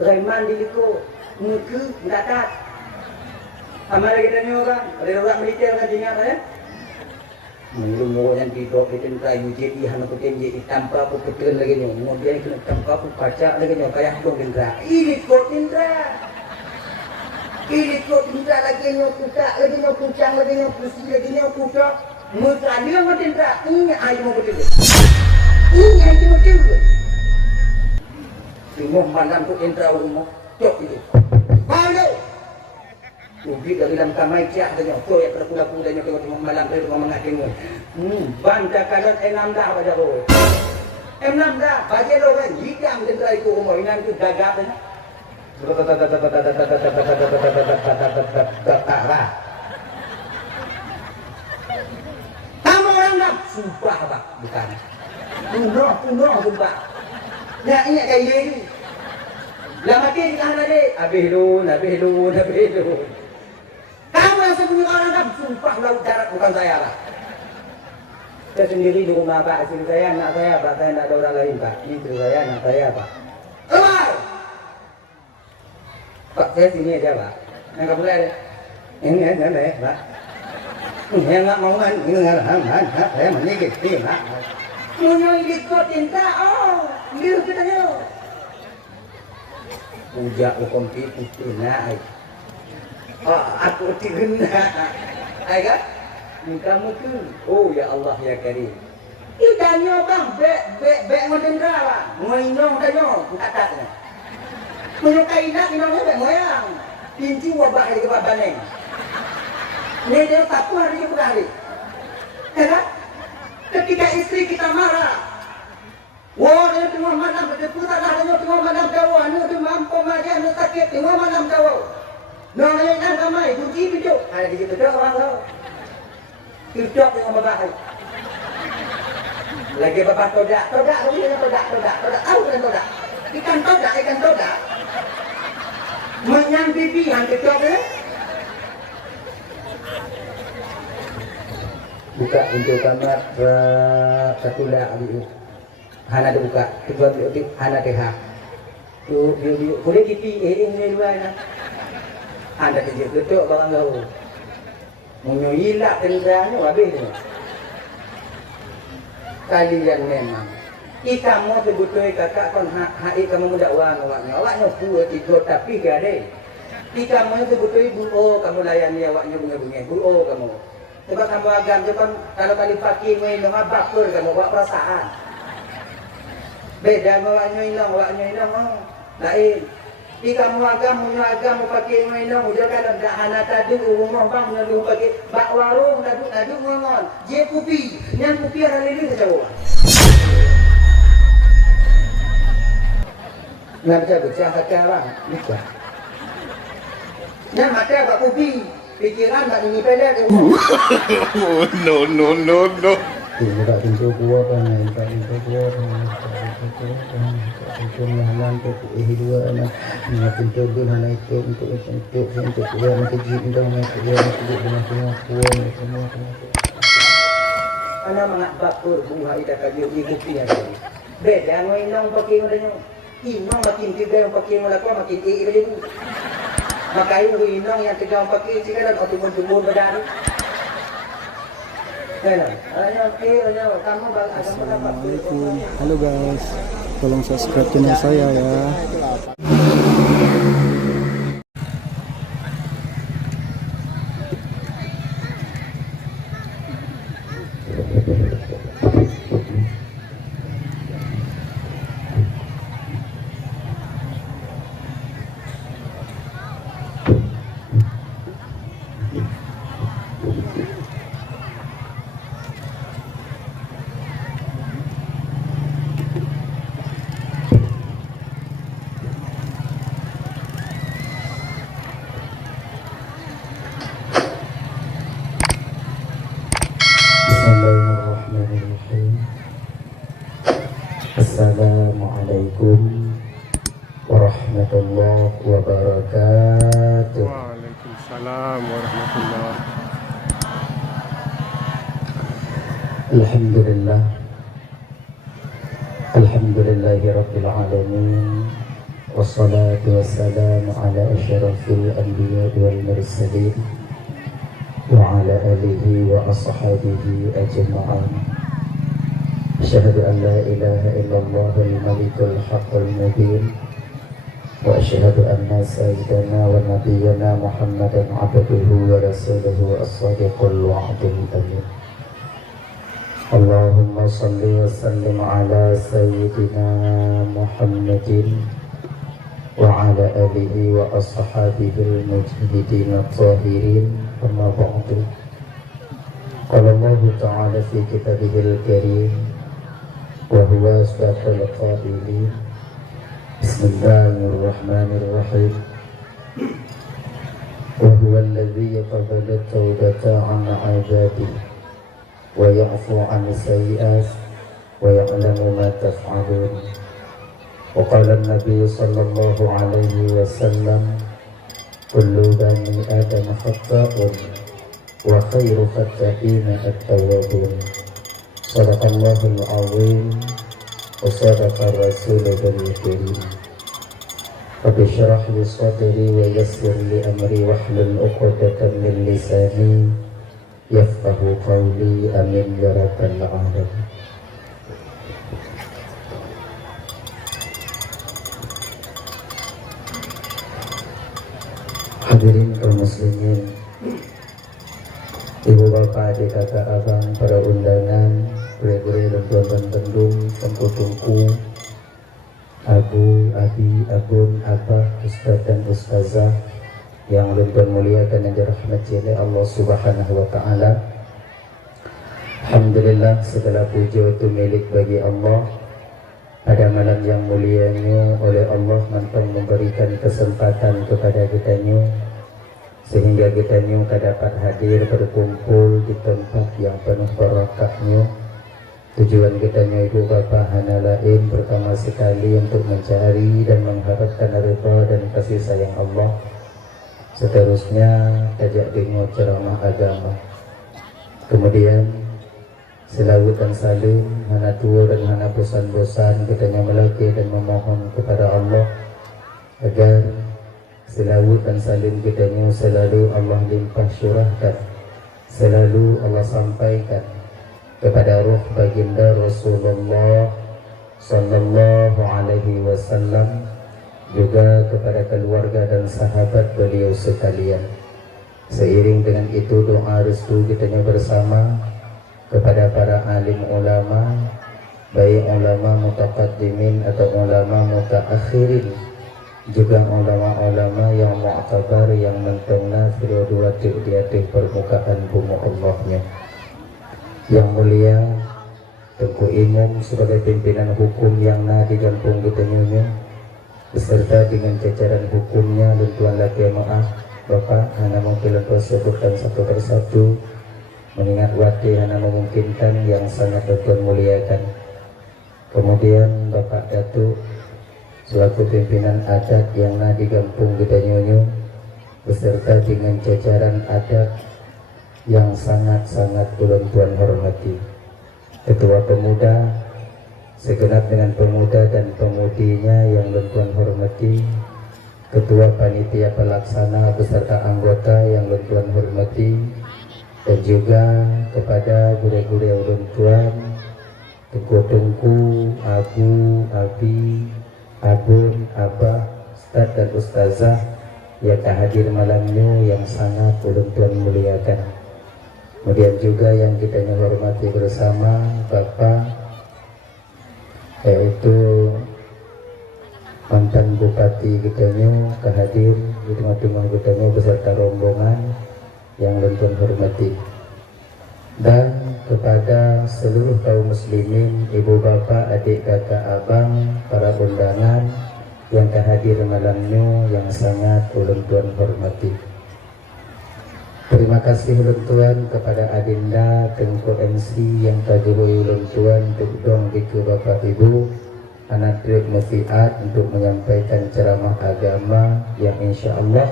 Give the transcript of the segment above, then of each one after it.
Reman diliko muka datat. Amal kita ni orang, ada orang militer kan ingat ya. Menurut orang yang tidur kita kayu jadi hana putih jadi tanpa aku ketelan lagi ni. Kemudian kena tanpa aku kaca lagi ni kayak dong tindra. Ini kok tindra. Ini kok tindra lagi ni kuda lagi ni kucang lagi ni pusi lagi ni kuda. Muka dia mau tindra. Ini ayu mau betul. Ini ayu mau betul. Semua malam tu tindra rumah cok itu. Baru. Ubi dari dalam kamai cak tanya, kau yang berpula-pula tanya tengok malam tu tengok mengakimu. Banta kalat enam dah baca kau. Enam dah baca lo kan, hidang tentera itu umur inan tu gagap tanya. Kamu orang dah sumpah pak, bukan. Punoh sumpah. Nak ingat kaya ni. Lama mati di kanan dia, habis lu. Kamu yang sembunyi orang kan, sumpah laut darat bukan saya lah. Saya sendiri di rumah pak, istri saya, anak saya, pak saya tidak ada orang lain pak. Istri saya, anak saya pak. Keluar! Pak saya sini aja pak. Yang kamu lihat ini aja deh pak. Ini nggak mau kan, ini nggak ada, saya menikah pak. Punya ikut cinta, oh, dia kita yo. Ujak hukum itu naik. Oh, aku tigena. Ai kan? Kamu tu. Oh ya Allah ya Karim. Kita nyobang bek modendra lah. Ngoinong dah nyo, kata ni. Menyukai nak inong bek moyang. Pinci wabah di kebabaneng. Ni dia satu hari berhari. Kan? Ketika istri kita marah, wah dia tengah malam berdeputan lah dia tengah malam jauh, dia tu mampu makan, dia sakit tengah malam jauh. Nong yang nak ramai, kunci hidup. Ada di situ dah orang tahu. Hidup dengan bapak. Lagi bapak todak, lagi dengan todak. Tahu dengan todak. Ikan todak. Menyang bibi yang hidup ni. Buka pintu kamar satu dah abu. Hana tu buka. Kedua tu hana tehak. Tu boleh kipi ini dua na. Anda kerja ketuk barang kau. Menyoilak tenderanya habis tu. Kalian memang. Kita mau sebutnya kakak kon hak kamu muda awaknya dua tiga tapi gade. Kita mau sebutnya buo kamu layani awaknya bunga-bunga. Buo kamu. Sebab kamu agam depan kalau kali pakai main dengan bakul kamu buat perasaan. Beda awaknya hilang lain. Di kamu agam pakai main udah kalau dah anak tadi rumah bang lalu pakai bak warung tadi ngongon. Je kupi, yang kupi hari ini saja. Nak baca sekarang, nikah. Yang mata bak kupi. Pikiran tak ini pelet. No. Ini tak pintu keluar kan, tak pintu keluar. Pintu mahalan tu dua anak. Ini pintu tu anak itu untuk keluar nanti jin dah nak keluar dengan semua keluar semua. Anak mak bakur bunga ida kayu di kopi ada. Beda ngoi nong pakai ngodanya. Inong makin tiga yang pakai ngolakwa makin lagi. Makai inong yang tiga yang pakai sila dan tumbun badan. Halo guys, tolong subscribe channel saya ya. Assalamualaikum warahmatullahi wabarakatuh. Waalaikumsalam warahmatullahi. Alhamdulillah. Alhamdulillahirabbil alamin. والصلاة والسلام على أشرف الأنبياء والمرسلين وعلى آله وأصحابه أجمعين. أشهد أن لا إله إلا الله الملك الحق المبين وأشهد أن سيدنا ونبينا محمدا عبده ورسوله الصادق الوعد الأمين. اللهم صل وسلم على سيدنا محمد وعلى آله وأصحابه المجاهدين الطاهرين. أما بعد، قال الله تعالى في كتابه الكريم وهو أصدق القائلين: بسم الله الرحمن الرحيم. وهو الذي يقبل التوبة عن عباده ويعفو عن السيئات ويعلم ما تفعلون. وقال النبي صلى الله عليه وسلم: كل بني آدم خطاء وخير خطائين التوابون. صدق الله العظيم وصدق الرسول الكريم. رب اشرح لي صدري ويسر لي أمري واحلل عقدة من لساني يفقه قولي. آمين يا رب العالمين. Hadirin kaum muslimin, ibu bapak, adik kakak abang, para undangan, gure-gure dan tuan-tuan pendum, tengku-tengku, abu, abi, abun, abah, ustaz dan ustazah yang lebih muliakan dan dirahmati oleh Allah Subhanahu wa Ta'ala. Alhamdulillah, segala puji itu milik bagi Allah. Pada malam yang mulianya oleh Allah mantap memberikan kesempatan kepada kitanya sehingga kitanya dapat hadir berkumpul di tempat yang penuh barakahnya. Tujuan kitanya ibu bapa hanya lain pertama sekali untuk mencari dan mengharapkan ridha dan kasih sayang Allah. Seterusnya tajak dengar ceramah agama. Kemudian selawat dan salim, hana tua dan hana bosan-bosan kitanya melaki dan memohon kepada Allah agar selawat dan salim kitanya selalu Allah limpah syurahkan, selalu Allah sampaikan kepada ruh baginda Rasulullah sallallahu alaihi wasallam, juga kepada keluarga dan sahabat beliau sekalian. Seiring dengan itu doa restu kitanya bersama kepada para alim ulama, baik ulama mutaqaddimin atau ulama mutaakhirin, juga ulama-ulama yang mu'tabar yang mentengah berdua di atas permukaan bumi Allahnya. Yang mulia Tengku Imam sebagai pimpinan hukum yang nadi dan punggutannya beserta dengan jajaran hukumnya dan tuan laki maaf Bapak hanya mungkin sebutkan satu persatu mengingat waktu hanya memungkinkan yang sangat Tuhan muliakan. Kemudian Bapak Datuk selaku pimpinan adat yang nadi kampung kita nyonyo beserta dengan jajaran adat yang sangat-sangat Tuhan hormati. Ketua Pemuda segenap dengan pemuda dan pemudinya yang Tuhan hormati, Ketua Panitia Pelaksana beserta anggota yang Tuhan hormati, dan juga kepada guru-guru ulun tuan, tengku-tengku, abu, abi, abun, abah, ustaz dan ustazah yang hadir malamnya yang sangat ulun tuan muliakan. Kemudian juga yang kita hormati bersama Bapak, yaitu mantan Bupati kitanya kehadir di tengah-tengah kitanya beserta rombongan yang Tuhan hormati, dan kepada seluruh kaum muslimin, ibu bapa, adik kakak abang, para undangan yang hadir malamnya yang sangat Tuhan hormati. Terima kasih ulun tuan kepada Adinda Tengku MC yang tajurui ulun tuan untuk dong biku bapak ibu anak trik mufiat untuk menyampaikan ceramah agama yang insya Allah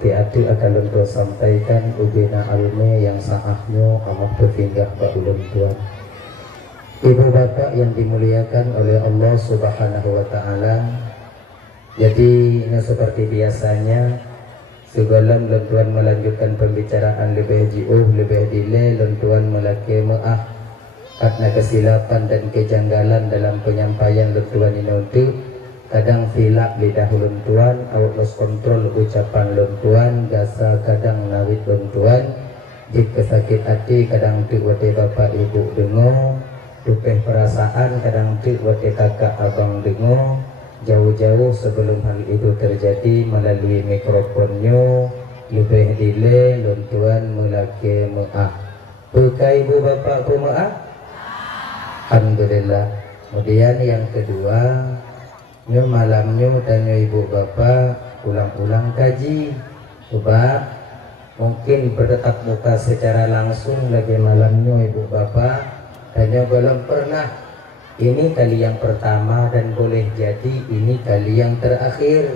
Tiati akan untuk sampaikan ubina alme yang saahnya Allah berfinggah Pak ulun tuan. Ibu bapak yang dimuliakan oleh Allah Subhanahu wa Ta'ala, Jadi seperti biasanya sebelum Tuan melanjutkan pembicaraan lebih jauh lebih delay, Tuan melaki maaf karena kesilapan dan kejanggalan dalam penyampaian Tuan ini untuk kadang silap lidah Tuan, out lost control ucapan Tuan, jasa kadang nawit Tuan, jika sakit hati kadang tu wate bapak ibu dengar, dupeh perasaan kadang tu wate kakak abang dengar. Jauh-jauh sebelum hal itu terjadi melalui mikrofonnya lebih delay Tuan melaki maaf. Bukai ibu bapak ku maaf? Alhamdulillah. Kemudian yang kedua, nyo malamnya tanya ibu bapak ulang-ulang kaji. Sebab mungkin bertatap muka secara langsung lagi malamnya ibu bapak tanya belum pernah. Ini kali yang pertama dan boleh jadi ini kali yang terakhir.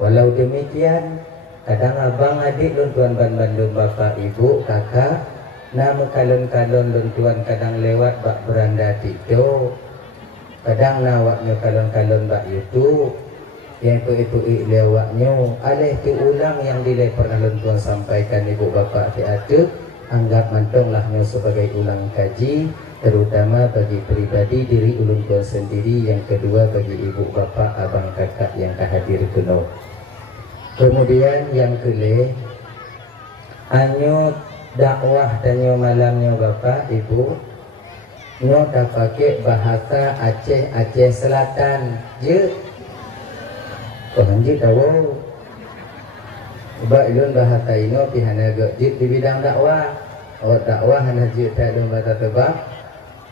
Walau demikian, kadang abang adik Tuan Bandung bapak ibu kakak, nama kalon-kalon Tuan kadang lewat bak beranda tido, kadang nawaknya kalon-kalon bak YouTube, yang itu lewatnya, alih tu ulang yang dilai pernah Tuan sampaikan ibu bapak tiada, anggap mantonglah sebagai ulang kaji. Terutama bagi pribadi diri ulun Tuan sendiri, yang kedua bagi ibu bapak abang kakak yang hadir kuno. Kemudian yang kelima, anyo dakwah danyo malamnya bapak ibu nyo dah pakai bahasa Aceh Selatan je kau hanji tahu sebab ulun bahasa ino pihana gak di bidang dakwah. Dakwah hana je tak ulun bahasa tebak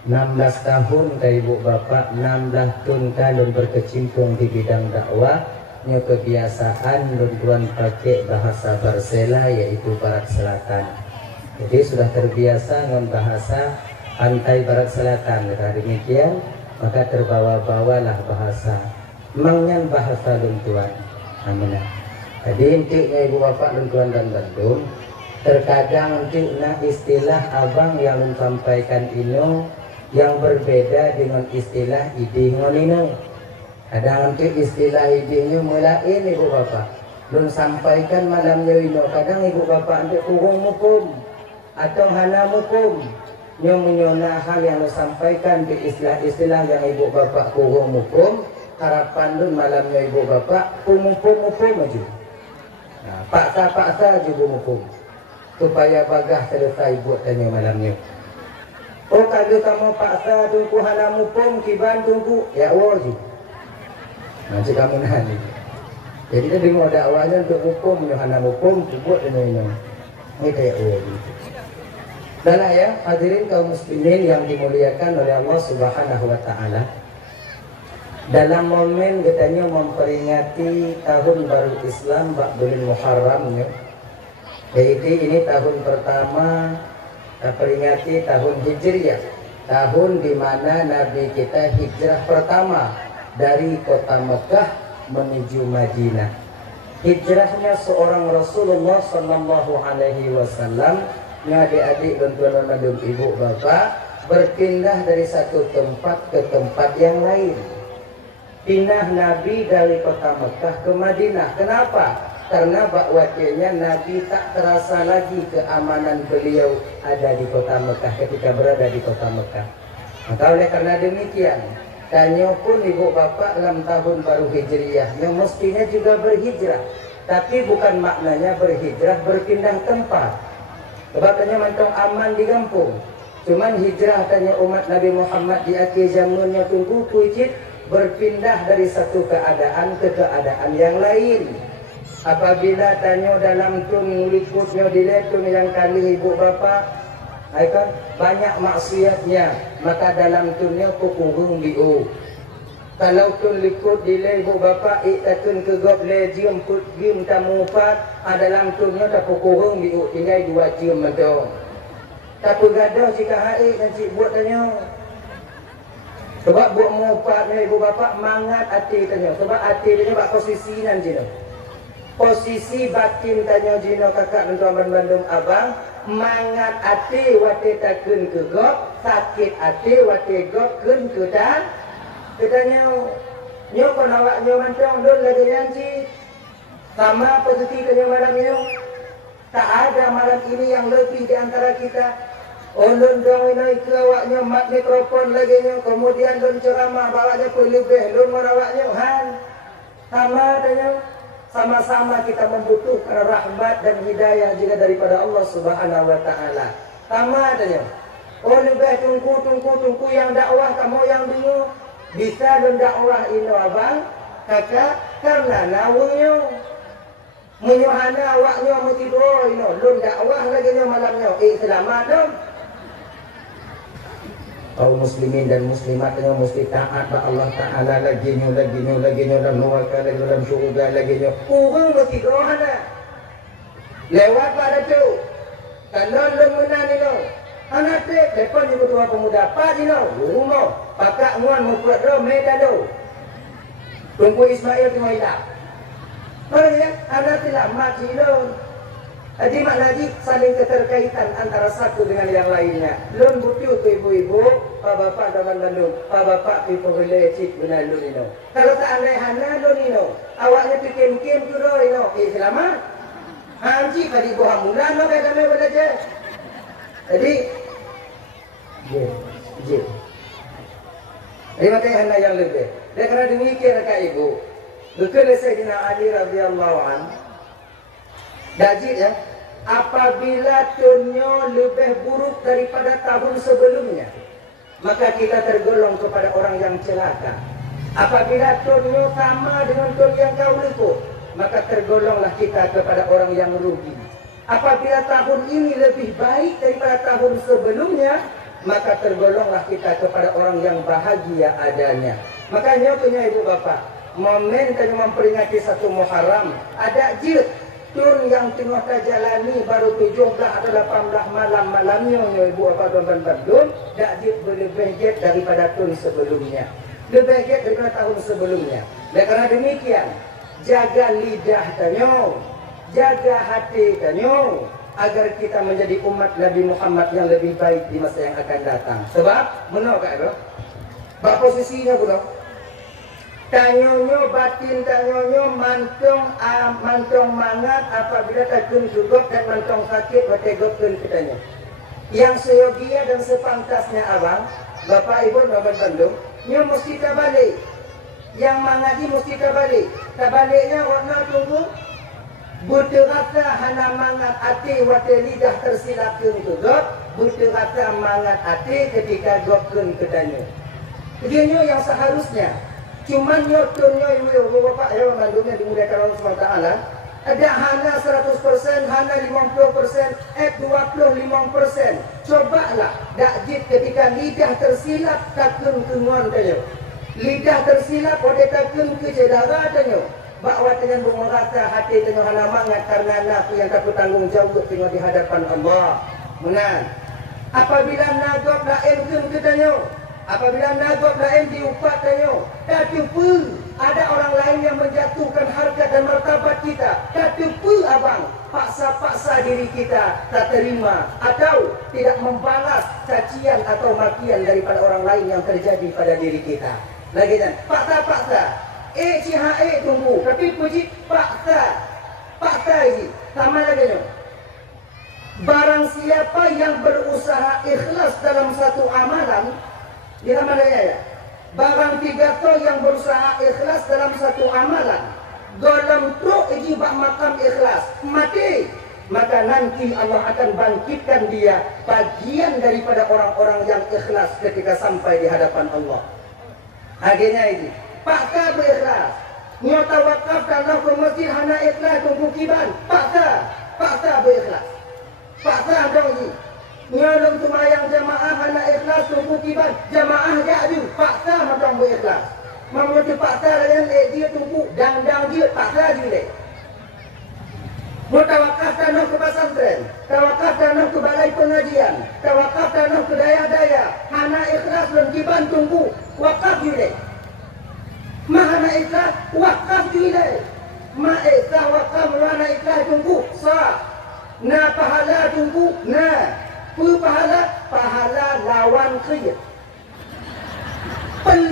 16 tahun ke ibu bapak, 16 tahun kalun berkecimpung di bidang dakwah. Nyo kebiasaan Tuan pakai bahasa Barsela, yaitu Barat Selatan. Jadi sudah terbiasa dengan bahasa pantai Barat Selatan. Dengan demikian maka terbawa-bawalah bahasa emangnya bahasa Tuan. Amin. Jadi intinya ibu bapak Tuan dan Bandung, terkadang intinya istilah abang yang sampaikan ini yang berbeda dengan istilah ide ngonino. Kadang nanti istilah idenya mulain ibu bapak belum sampaikan malamnya ino. Kadang ibu bapak nanti kurung mukum atau hana mukum nyo menyona hal yang disampaikan di istilah-istilah yang ibu bapak kurung mukum. Harapan dun malamnya ibu bapak mukum aja. Nah, paksa juga mukum supaya bagah selesai buat tanya malamnya. Oh kalau kamu paksa tunggu hanamu pun kiban tunggu ya wajib. Nanti kamu nani. Jadi tadi mau dakwahnya untuk hukum hanamu pun buat ini. Ini kayak wajib. Dan ya hadirin kaum muslimin yang dimuliakan oleh Allah Subhanahu Wa Taala. Dalam momen katanya memperingati tahun baru Islam bulan Muharramnya. Jadi ini tahun pertama. Kita peringati tahun Hijriah, tahun di mana Nabi kita hijrah pertama dari kota Mekah menuju Madinah. Hijrahnya seorang Rasulullah Sallallahu Alaihi Wasallam, adik-adik dan tuan-tuan ibu bapak berpindah dari satu tempat ke tempat yang lain. Pindah Nabi dari kota Mekah ke Madinah. Kenapa? Karena bakwatnya Nabi tak terasa lagi keamanan beliau ada di kota Mekah ketika berada di kota Mekah. Maka oleh karena demikian, tanya pun ibu bapak dalam tahun baru Hijriah yang mestinya juga berhijrah, tapi bukan maknanya berhijrah berpindah tempat. Sebab tanya mantong aman di kampung. Cuman hijrah tanya umat Nabi Muhammad di akhir zamannya tunggu kucit berpindah dari satu keadaan ke keadaan yang lain. Apabila tanya dalam tun liputnya diletun yang kali ibu bapa, kan banyak maksiatnya, maka dalam tunnya kukurung diu. Kalau tun liput dilai ibu bapa, ikatun ke gob le jium put jium tamu pat, dalam tunnya tak kukurung diu, tinggal 2 jium medong. Tak pegadah jika haik dan cik buat tanya. Sebab buat mupatnya ibu bapa mangat hati tanya. Sebab hati tanya bak posisi nanti. Posisi batin tanya jino kakak dan tuan Bandung abang mangat ati wate takun ke gop sakit ati wate gop kun kudan katanya Nyo kon awak nyo mantong dun lagi nyanci. Sama posisi kanya malam nyo. Tak ada malam ini yang lebih di antara kita. Ulun dong inai ke awaknya mat mikrofon lagi nyo. Kemudian dun ceramah bawanya pun lebih. Dun merawaknya han. Sama tanya. Sama-sama kita membutuhkan rahmat dan hidayah juga daripada Allah Subhanahu wa taala. Sama tanya. Oh lebih tunggu yang dakwah kamu yang dulu. Bisa dun dakwah ini abang. Kakak karena nawunyo. Menyuhana awaknya mesti doa ini. Dun dakwah lagi nyo malamnya. Selamat dong. Kaum muslimin dan muslimatnya mesti taat pada Allah Ta'ala lagi nyo dalam neraka lagi dalam syurga lagi nyo. Kurang mesti doa dah. Lewat pada tu. Kalau lemunan ini. Anak teh, lepas ni ketua pemuda. Pak ni rumah. Pakak muan membuat doa medan tu. Tunggu Ismail tu hilang. Mana dia? Anak tidak mati tu. Jadi maknanya saling keterkaitan antara satu dengan yang lainnya. Lun butuh ke ibu-ibu, pak bapak dalam Bandung, pak bapak people related benar lun ini. Kalau tak aneh-aneh lun ini, awaknya pikir-pikir tu doh ini. Selamat. Hanci kali buah mulan nak kami belajar. Jadi, je. Ini makanya hendak yang lebih. Dan kerana demikian kak ibu, betul Sayyidina Ali radhiyallahu anhu. Dajit ya, apabila tunyo lebih buruk daripada tahun sebelumnya, maka kita tergolong kepada orang yang celaka. Apabila tunyo sama dengan tun yang kau lekuk, maka tergolonglah kita kepada orang yang rugi. Apabila tahun ini lebih baik daripada tahun sebelumnya, maka tergolonglah kita kepada orang yang bahagia adanya. Makanya punya ibu bapa, momen kami memperingati satu Muharram, ada jilid tun yang tengah terjalani baru 17 atau 18 malamnya ibu bapa tuan-tuan Bandung, dak jilid berlebih jet daripada tun sebelumnya. Lebih jet daripada tahun sebelumnya. Dan kerana demikian, jaga lidah tanyo, jaga hati tanyo, agar kita menjadi umat Nabi Muhammad yang lebih baik di masa yang akan datang. Sebab, benar tak bro? Bak posisinya bro. Tanyonyo batin tanyonyo mantong mangat apabila takun gugup dan mantong sakit bategokun katanya. Yang seyogia dan sepantasnya abang, bapak ibu bapak Bandung, nyo mesti terbalik. Yang mangat ni mesti terbalik. Terbaliknya warna tunggu. Buta rasa hana mangat hati wate lidah tersilapkan gugup. Buta rasa mangat hati ketika gokun katanya. Begini yang seharusnya. Cuman nyotonnya ibu bapak ya Bandung yang dimuliakan Allah SWT, ada hana 100%, hana 50%, 25%. Cobalah dakjit ketika lidah tersilap takun kengon kayo. Lidah tersilap pada takun ke cedera kayo. Bahawa dengan bermerasa hati tengah hana mangat karena nak yang takut tanggung jawab tengah di hadapan Allah. Menang. Apabila nagok lain ke tanyo. Apabila nagok lain diupat tanyo, tak cuba ada orang lain yang menjatuhkan harga dan martabat kita. Tak cuba abang, paksa-paksa diri kita tak terima atau tidak membalas cacian atau makian daripada orang lain yang terjadi pada diri kita. Lagi kan, paksa-paksa. Tunggu, tapi puji paksa ini. Sama lagi ni. Barang siapa yang berusaha ikhlas dalam satu amalan, dia mana ya? Barang tiga tu yang berusaha ikhlas dalam satu amalan, dalam tu ijibah makam ikhlas mati, maka nanti Allah akan bangkitkan dia bagian daripada orang-orang yang ikhlas ketika sampai di hadapan Allah. Akhirnya ini, paksa berikhlas. Nyo tawakaf kalau ke masjid hana ikhlas tunggu kiban, paksa berikhlas. Paksa dong ini. Nyolong semayang jamaah hana ikhlas tunggu kiban, jamaah jadu, paksa macam berikhlas. Mamu tu paksa dengan dia tunggu, dang dia paksa dia. Mau tawakaf tanah ke pesantren, tawakaf tanah ke balai pengajian, tawakaf tanah ke daya-daya, hana ikhlas dan kiban tunggu, wakaf dia. Mahana ikhlas, wakaf dia. Ma ikhlas wakaf hana ikhlas tunggu, sah. Na pahala tunggu, na. Pahala lawan khiyat.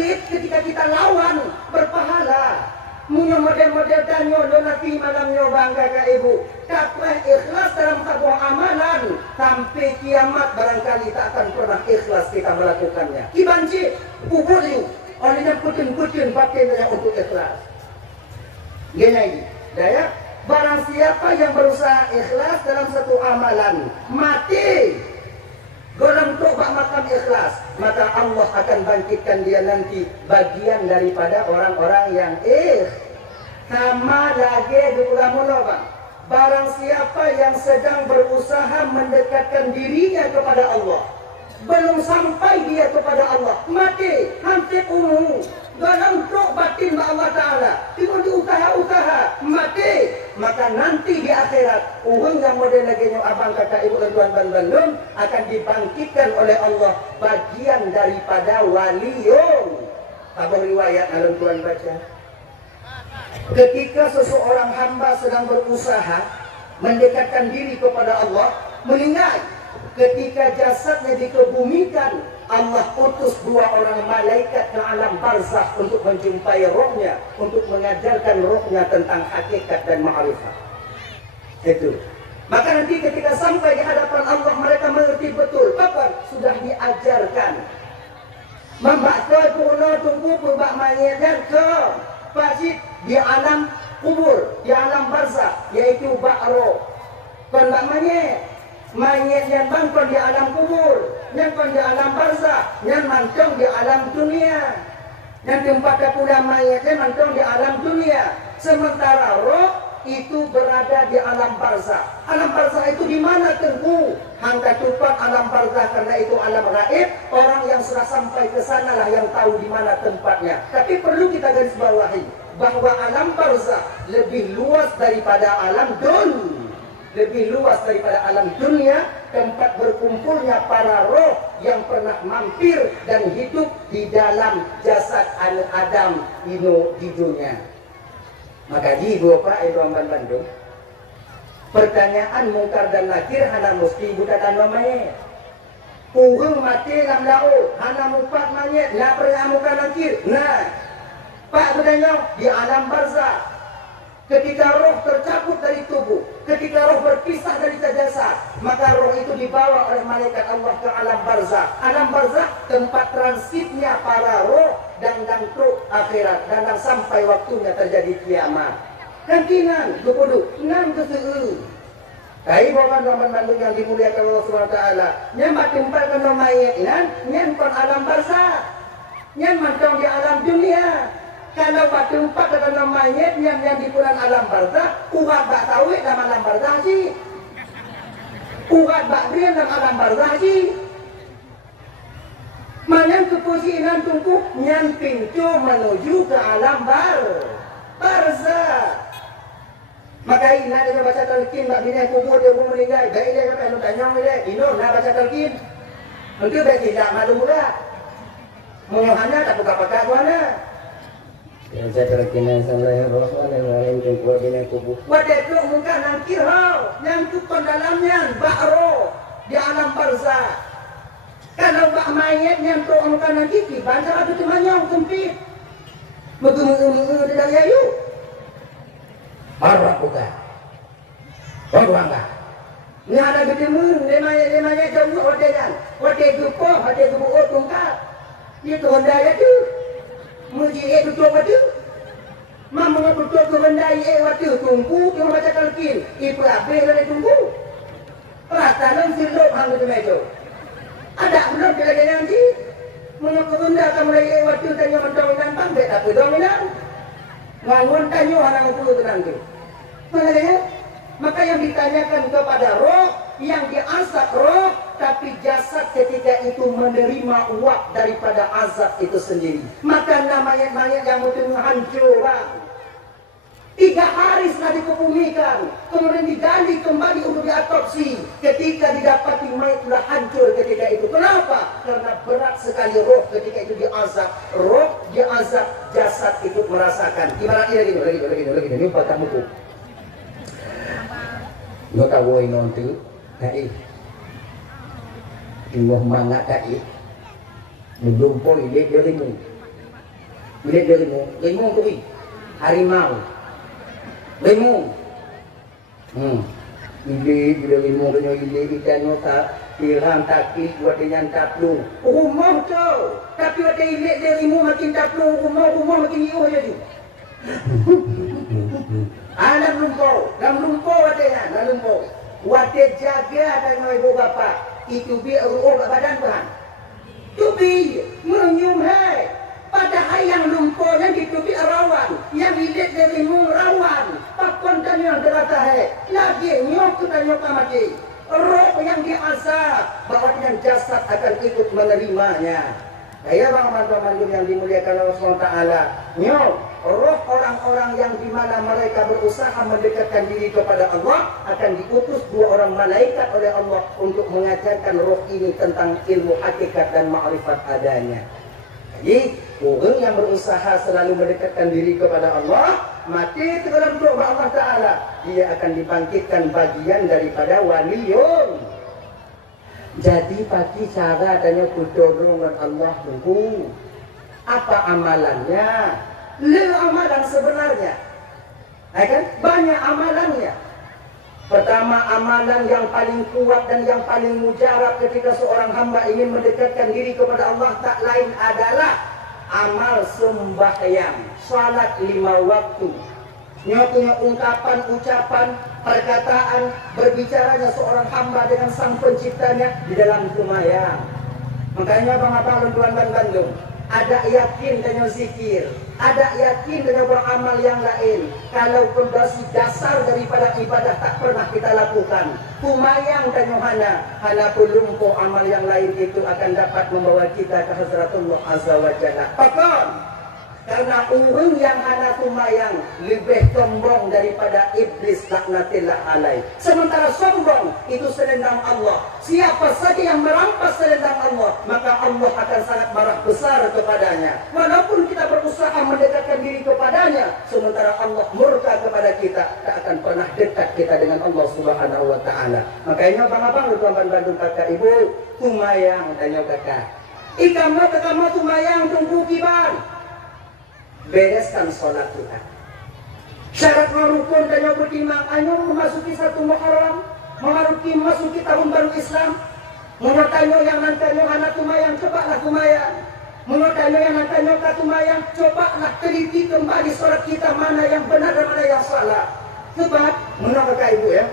pelit ketika kita lawan berpahala. Punya model-model tanyo donati malam nyobang kakak ibu. Kapan ikhlas dalam sebuah amalan sampai kiamat barangkali tak akan pernah ikhlas kita melakukannya. Kibanci kubur you olehnya putin-putin pakai daya untuk ikhlas. Gini daya barang siapa yang berusaha ikhlas dalam satu amalan mati golong tobat makam ikhlas, maka Allah akan bangkitkan dia nanti bagian daripada orang-orang yang sama lagi dulu bang. Barang siapa yang sedang berusaha mendekatkan dirinya kepada Allah, belum sampai dia kepada Allah, mati hampir golong tok batin Allah Ta'ala, cuma diusaha-usaha mati, maka nanti di akhirat yang model lagi abang kakak ibu dan tuan Bandung akan dibangkitkan oleh Allah bagian daripada waliyun. Abang riwayat alam tuan baca, ketika seseorang hamba sedang berusaha mendekatkan diri kepada Allah, meninggal, ketika jasadnya dikebumikan, Allah utus 2 orang malaikat ke alam barzakh untuk menjumpai rohnya, untuk mengajarkan rohnya tentang hakikat dan ma'rifat. Itu. Maka nanti ketika sampai di hadapan Allah, mereka mengerti betul kapan sudah diajarkan. Membaca kuno tunggu berbak mayatnya ke pasir di alam kubur, di alam barzakh, yaitu ba'ro. Kon bak mayat yang bangkon di alam kubur, yang kon di alam barzakh, yang mantong di alam dunia. Yang tempat pula mayatnya mantong di alam dunia. Sementara roh itu berada di alam barzakh. Alam barzakh itu di mana tengku? Hangga tupat alam barzakh karena itu alam gaib. Orang yang sudah sampai ke sana lah yang tahu di mana tempatnya. Tapi perlu kita garis bawahi bahwa alam barzakh lebih luas daripada alam dunia. Lebih luas daripada alam dunia, tempat berkumpulnya para roh yang pernah mampir dan hidup di dalam jasad Adam di dunia. Maka di Bapak Ibu Bandung, pertanyaan mungkar dan nakir hana mesti bukan namanya. Urung mati lam laut, hana mupat manyet, la pernah muka nakir. Nah, Pak bertanya di alam barzakh. Ketika roh tercabut dari tubuh, ketika roh berpisah dari jasad, maka roh itu dibawa oleh malaikat Allah ke alam barzakh. Alam barzakh tempat transitnya para roh dan truk akhirat, dan sampai waktunya terjadi kiamat. Dan kinan, dukudu, nan keseu. Kai bawa nomor Bandung yang dimuliakan Allah Subhanahu wa taala. Nya tempat kana mayat nan, nyen kon alam barzakh. Nyen mantong di alam dunia. Kalau batu 4 ada mayat yang di bulan alam barzakh, urat bak tawik dalam alam barzakh sih. Urat bak rian dalam alam barzakh sih. Manyan keposinan tungku nyan pintu menuju ke alam barzakh. Maka ini ada baca talqin bak bina kubur dia pun meninggal. Baik dia kata lu tanya dia, ino nak baca talqin. Nanti baik tidak malu pula. Menyohannya tak buka-buka mana. Yang saya terkena salah Bismillahirrahmanirrahim jumpa bina kubur. Wadatu muka nangkir hau, yang tukon dalamnya ba'ro di alam barzakh. Kalau bak mayat yang tu muka nangkir, banyak ada temanya sempit. Megu-megu di dalam ayu. Baru buka. Baru angkat. Ni ada ketemu, lemanya jauh hotelan. Hotel dupo, hotel dupo tungkat. Itu Honda ya tu. Muji tutup waktu, mama tutup ke benda waktu tunggu cuma baca talqin, ibu abe lagi tunggu. Perasaan silup hang tu mejo. Ada belum kita janji, mengapa benda kamu lagi waktu tanya dominan bangkit apa dominan? Ngangun tanya orang itu nanti. Mana dia? Maka yang ditanyakan kepada roh, yang diazab roh, tapi jasad ketika itu menerima uap daripada azab itu sendiri. Maka mayat-mayat yang mungkin hancur, 3 hari setelah dikebumikan, kemudian digali kembali untuk diotopsi. Ketika didapati mayat sudah hancur ketika itu. Kenapa? Karena berat sekali roh ketika itu diazab. Roh diazab, jasad itu merasakan. Ibaratnya lagi, ini patah muka. Nggak tahu ini nanti, tadi, ibuh mangga tadi, menjumpai dia dirimu. Bilik dia rimau tu harimau. Rimau. Bila rimau kena ilik ikan tak tiram takik buat dia taplu. Rumah tu. Tapi ada ilik dia rimau makin taplu, rumah makin iuh jadi. Dalam lumpur ada dalam lumpur. Wadah jaga dengan ibu bapa. Itu biar ruh badan Tuhan. Tubi menyum hai. Padahal yang lumpurnya ditubi rawan, yang ilik dari mung rawan. Pakon dan yang derata hai. Lagi nyok kita nyok mati. Roh yang diazab, bahwa dengan jasad akan ikut menerimanya. Saya bang-bang yang dimuliakan Allah SWT. Nyok, roh orang-orang yang dimana mereka berusaha mendekatkan diri kepada Allah akan diutus 2 orang malaikat oleh Allah untuk mengajarkan roh ini tentang ilmu hakikat dan ma'rifat adanya. Jadi orang yang berusaha selalu mendekatkan diri kepada Allah, mati dalam doa Allah Ta'ala, dia akan dibangkitkan bagian daripada waliyun. Jadi pagi cara adanya kudodongan Allah tunggu. Apa amalannya? Amalan sebenarnya, kan? Banyak amalannya. Pertama, amalan yang paling kuat dan yang paling mujarab ketika seorang hamba ingin mendekatkan diri kepada Allah tak lain adalah amal sembahyang, salat 5 waktu. Punya ungkapan, ucapan, perkataan, berbicaranya seorang hamba dengan sang penciptanya di dalam sembahyang. Makanya bang-abang tuan Bandung, ada yakin dengan zikir, ada yakin dengan beramal yang lain. Kalau fondasi dasar daripada ibadah tak pernah kita lakukan, kumayang dan hana pelumpuh amal yang lain itu akan dapat membawa kita ke Hazratullah Azza wa Jalla. Pakon, karena orang yang hana kumayang lebih sombong daripada iblis laknatillah alaih. Sementara sombong itu selendang Allah. Siapa saja yang merampas selendang Allah, maka Allah akan sangat marah besar kepadanya. Walaupun kita berusaha mendekatkan diri kepadanya, sementara Allah murka kepada kita, tak akan pernah dekat kita dengan Allah Subhanahu wa Ta'ala. Makanya bang-abang, tuan Bandung, kakak ibu, kumayang tanya kakak. Ikama kumayang tunggu kiban. Bereskan sholat kita. Syarat rukun dan yang bertimang hanya memasuki 1 Muharram, memasuki tahun baru Islam. Menurut yang nantinya anak tumayang, cobalah tumayang. Menurut yang nantinya tumayang, cobalah teliti kembali sholat kita mana yang benar dan mana yang salah. Sebab menurut kakak ibu ya,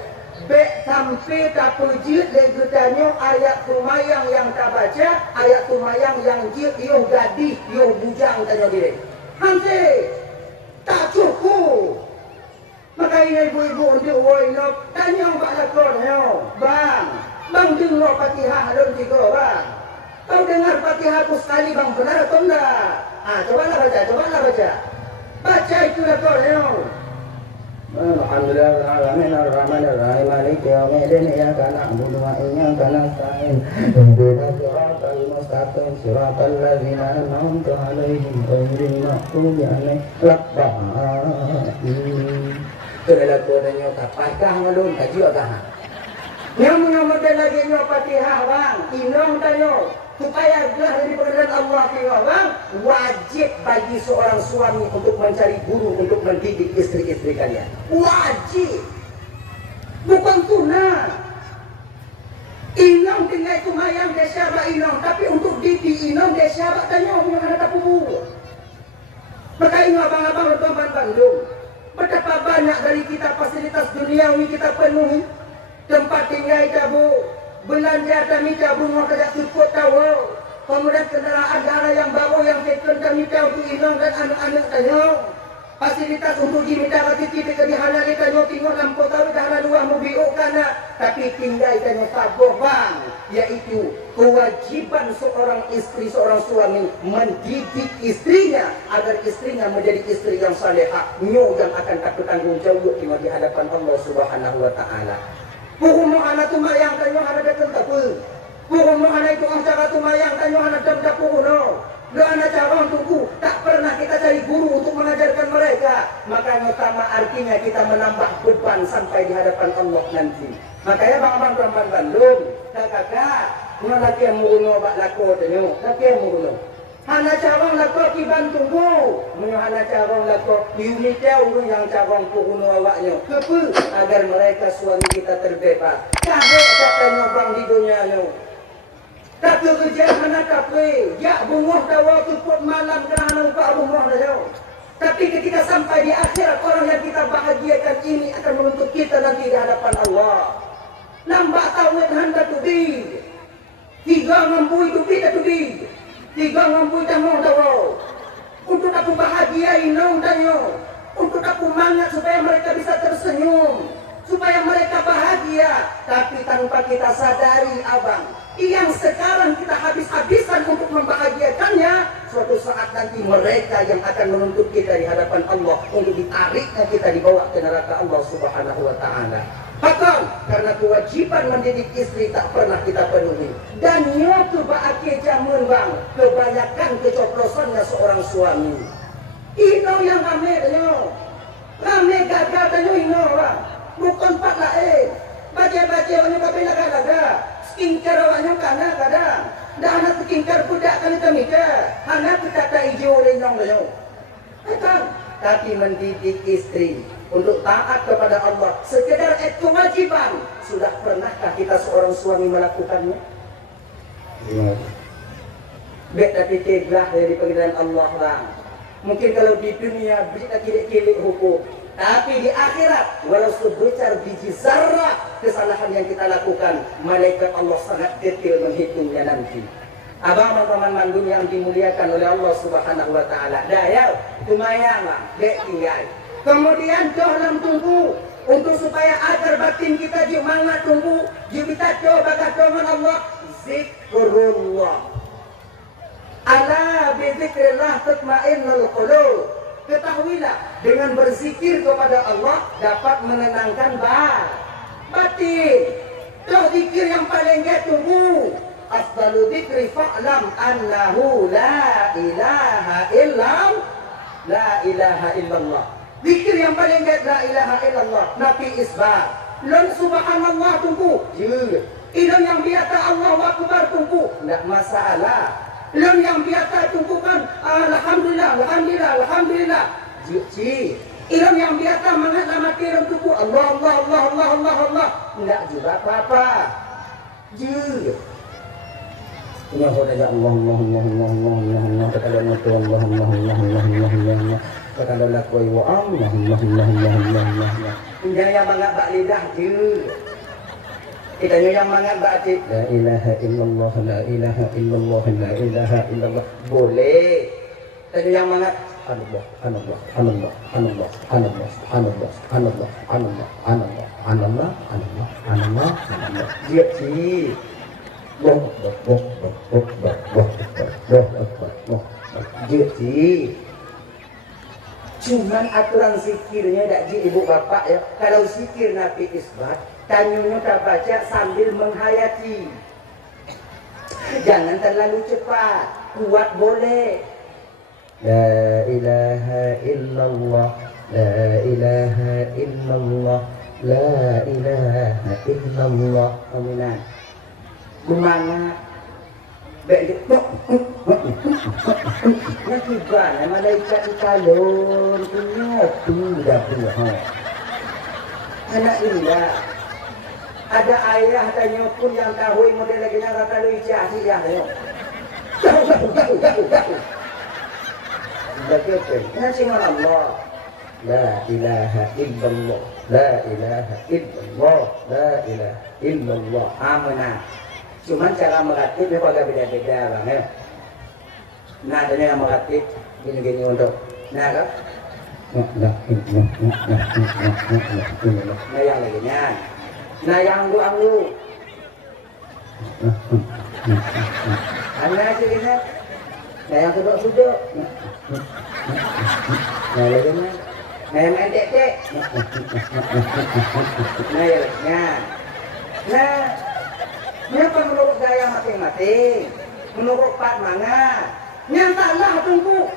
bek sampai tak pujit legutannya ayat tumayang yang tak baca, ayat tumayang yang jil, yo gadis, yo bujang tanya diri. Nanti tak cukup. Maka ini ibu-ibu untuk woynok tanya Pak Lakonnya, bang dengar Fatihah dalam 3 bang. Kau dengar Fatihah aku sekali bang, benar atau enggak? Cobalah baca. Baca itu Lakonnya. Alhamdulillahirrahmanirrahim ar-rahmanirrahim maliki yaumiddin iyyaka na'budu wa iyyaka nasta'in ihdinas siratal mustaqim siratal ladzina an'amta 'alaihim ghairil maghdubi 'alaihim waladdallin. Kena lakonnya tapakah ngalun kaji atah. Yang mengamalkan lagi nyo Fatihah bang, inong tayo supaya gelah dari pengadilan Allah bang, wajib bagi seorang suami untuk mencari guru untuk mendidik istri-istri kalian. Wajib, bukan tunai. Inong tinggal itu mayang desyaba inong, tapi untuk didik inong desyaba tanya yang ada tapu. Maka ini abang-abang tuan Bandung, betapa banyak dari kita fasilitas duniawi kita penuhi. Tempat tinggal cabu, belanja kami cabu mau kerja support tahu. Kemudian kendaraan darah yang bawa yang second kami tahu untuk inong dan anak-anak tahu. Fasilitas untuk diminta kita dihalal kita tengok lampu tahu dah ada 2 mobil kana, tapi tinggal tanya sabar bang, yaitu kewajiban seorang istri, seorang suami mendidik istrinya agar istrinya menjadi istri yang salehah, nyo yang akan takut tanggung jawab di hadapan Allah Subhanahu wa Ta'ala. Pukul mo anak tumayang tanyo anak datang tapu. Pukul mo anak itu acara tumayang tanyo anak datang tapu no. Do anak cara tunggu tak pernah kita cari guru untuk mengajarkan mereka. Makanya utama artinya kita menambah beban sampai di hadapan Allah nanti. Makanya bang-bang tuan Bandung, kakak, laki yang murno bak lako tanyo, laki yang murno. Hana carong lako kiban tunggu. Menyo hana carong lako unitau yang carong puhuno awaknya. Kepu agar mereka suami kita terbebas. Kabeh katanya bang di dunia nyo. Tak kerja hana kape. Ya bunguh tawa tuput malam kerana upah bunguh dah. Tapi ketika sampai di akhirat, orang yang kita bahagiakan ini akan menuntut kita nanti di hadapan Allah. Nampak tawet handa tubi. Tiga ngambui tubi tak tubi. Tiga ngambui tamu tahu. Untuk aku bahagia inau danyo. Untuk aku mangat supaya mereka bisa tersenyum. Supaya mereka bahagia. Tapi tanpa kita sadari abang. Yang sekarang kita habis-habisan untuk membahagiakannya, suatu saat nanti mereka yang akan menuntut kita di hadapan Allah untuk ditariknya kita dibawa ke neraka Allah Subhanahu wa taala. Bahkan karena kewajiban mendidik istri tak pernah kita penuhi. Dan nyoto baake jamun bang, kebanyakan kecoplosannya seorang suami. Ino yang rame danyo. Rame gagal danyo ino bang. Bukan pak lain. Baca-baca banyak kabel laga-laga. Skincare awaknya kana kadang. Dah anak skincare budak kan itu mika. Anak kita tak hijau lenyong lenyong. Tapi mendidik istri untuk taat kepada Allah sekedar kewajiban. Sudah pernahkah kita seorang suami melakukannya? Bek tapi keblah dari pengadilan Allah bang. Mungkin kalau di dunia berita kilik-kilik hukum. Tapi di akhirat, walau sebesar biji zarrah kesalahan yang kita lakukan, malaikat Allah sangat detail menghitungnya nanti. Abang teman-teman mandum yang dimuliakan oleh Allah Subhanahu wa taala. Dayau, lumayan lah, dek tinggal. Kemudian dalam tunggu untuk supaya agar batin kita jumangat tunggu, kita coba dengan Allah zikrullah. Ala bi zikrillah tatma'innul qulub. Ketahuilah dengan berzikir kepada Allah dapat menenangkan batin. Toh zikir yang paling dia tunggu. Afdalu dzikri fa'lam annahu la ilaha illallah. Zikir yang paling dia la ilaha illallah. Nabi isbat. Lon subhanallah tunggu. Ilon yang biasa Allahu akbar tunggu. Tidak masalah. Lem yang biasa tunggukan alhamdulillah. Ji. Ilmu yang biasa mangat nama kirim tunggu Allah. Enggak juga apa-apa. Ji. Ya Allah. Katakan itu Allah. Katakan lakoi wa Allah. Jangan yang mangat bak lidah ji. Kita yang mangat batik la ilaha illallah la ilaha illallah la ilaha illallah boleh. Kita yang mangat Allah dia sih dia sih cuman aturan zikirnya tak ji ibu bapak ya. Kalau zikir Nabi isbat tanyunya tak baca sambil menghayati. Jangan terlalu cepat, kuat boleh. La ilaha illallah, la ilaha illallah, la ilaha illallah. Aminan. Semangat. Nanti bana malaikat dikalon punya tidak punya. Anak indah. Ada ayah tanya pun yang tahu model lagi nak kata lu ijah dia tanya. Jauh. Begitu. Nasi Allah. La ilaha illallah. La ilaha illallah. La ilaha illallah. Amanah. Cuman cara melatih memang agak beda-beda bang ya. Nah adanya yang melatih gini-gini untuk nah kan? Nah yang lainnya. Nah yang anggu. Anak sini. Nah yang sudut. Nah lainnya. Nah yang endek. Nah yang lainnya. Nah nyapa menurut gaya masing-masing, menurut Pak Manga, nyatalah tunggu,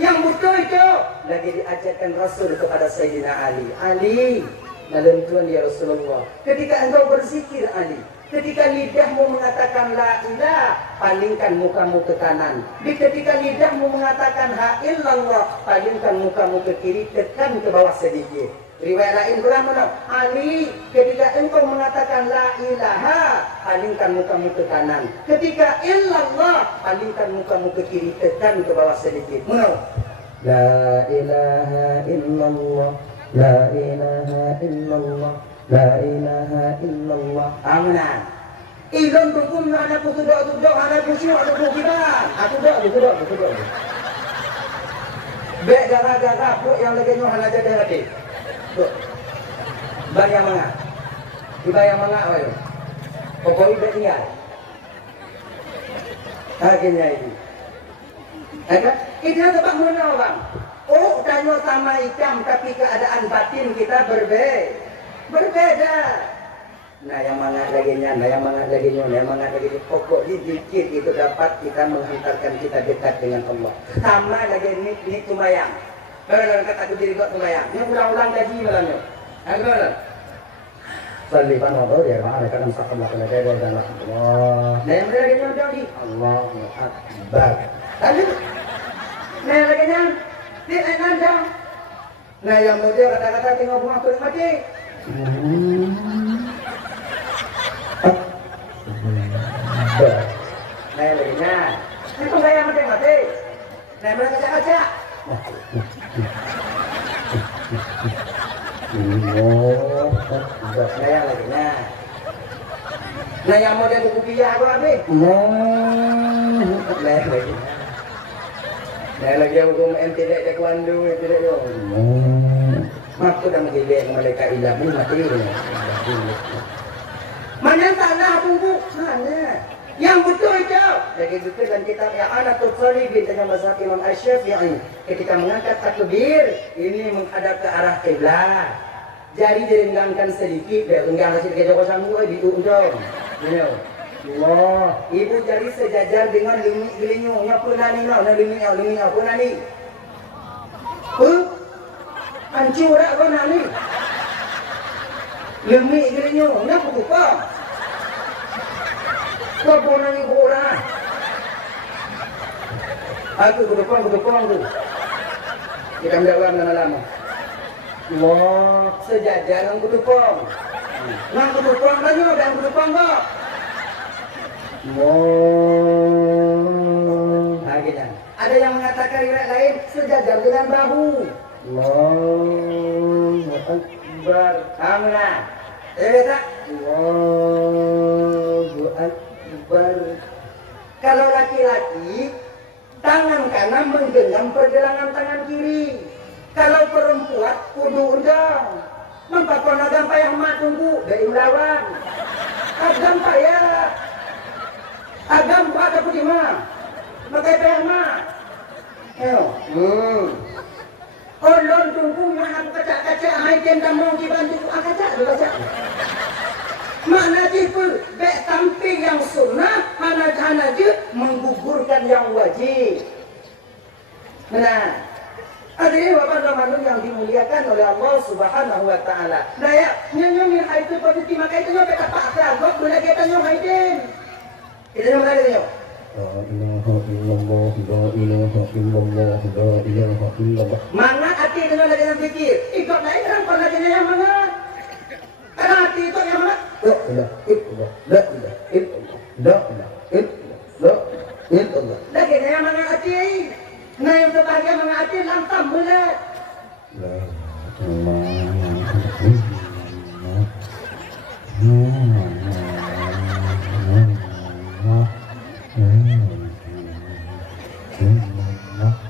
yang betul itu lagi diajarkan Rasul kepada Sayyidina Ali. Ali, dalam Tuhan ya Rasulullah, ketika engkau berzikir Ali, Ketika lidahmu mengatakan la ilah, palingkan mukamu ke kanan. Ketika lidahmu mengatakan ha illallah, palingkan mukamu ke kiri, tekan ke bawah sedikit. Riwayat lain pula mana? Ali, ketika engkau mengatakan la ilaha, palingkan mukamu ke kanan. Ketika illallah, palingkan mukamu ke kiri, tekan ke bawah sedikit. Mana? La ilaha illallah, la ilaha illallah, la ilaha illallah. Amanah. Ilon tukum anak aku tuduk anak aku syuk aku gimana? Aku tuduk. Bek gara-gara puk yang lagi nyuhan aja dah hati. Tuh. Bayang mangak. Dibayang mangak apa itu? Pokoknya bek niat. Akhirnya ini. Ada? Kita tebak mana orang? Oh, tanya sama ikan, tapi keadaan batin kita berbeda. Nah yang mangat lagi pokoknya dikit itu dapat kita menghantarkan kita dekat dengan Allah. Sama lagi ini sembahyang. Kalau kata aku diri buat sembahyang, ini ulang-ulang lagi malamnya. Agak Salli panabur ya mana kan sakam lah kena dia dan Allah. Nah yang lagi nyodori Allahu Akbar. Lalu, nah lagi nyam, tidak nanda. Nah yang muda kata-kata tengok bunga kulit mati. Nah lagi nyam, ini pun saya mati. Nah mulai kaca-kaca. Saya lagi nah yang model buku piyah aku habis lagi hukum MTD taekwondo tidak yo mak tu dah menjadi mereka ilmu mati mana tanah tunggu mana yang betul itu lagi betul dan kitab yang anak tutsali bintanya mazhab Imam Asy-Syafi'i ketika mengangkat takbir ini menghadap ke arah kiblat. Jari direnggangkan sedikit, biar renggang nasi ke Joko Sanggu, diundang. Allah, ibu jari sejajar dengan limik-gilinyunya pun nani, limik pun nani. Hancur apa nani? Limik-gilinyunya pun buka. Kau pun nani kurang. Aku kedukang tu. Kita menjawab lama-lama. Wah, sejajar yang kudupong. Yang kudupong tanya, yang kudupong kok. Wah, gitu. Ada yang mengatakan riwayat lain sejajar dengan bahu. Allahu Akbar. Amanah. Kata Allahu Akbar. Kalau laki-laki, tangan kanan menggenggam pergelangan tangan kiri. Kalau perempuan kudu undang mempakon agam payah mak tunggu dari melawan agam payah agam buat apa di mak makai payah mak Olon tunggu yang aku kacak-kacak haiken dan mau dibantu kacak mana tipu bek tampil yang sunnah hana je menggugurkan yang wajib benar. Hadirin bapak dan ibu yang dimuliakan oleh Allah Subhanahu wa taala. Nah ya, nyanyi itu posisi maka itu nyampe tak seragok boleh kita nyobain. Kita nyobain tanya. La ilaha illallah, la ilaha illallah, la ilaha illallah. Mangat hati dengan lagi yang fikir. Ikut lain kan pernah jadi yang mangat. Karena hati itu yang mangat. La ilaha illallah, la ilaha illallah, la ilaha illallah, la ilaha illallah. Lagi yang mangat hati. Nah yang sebagian mengerti lantam boleh.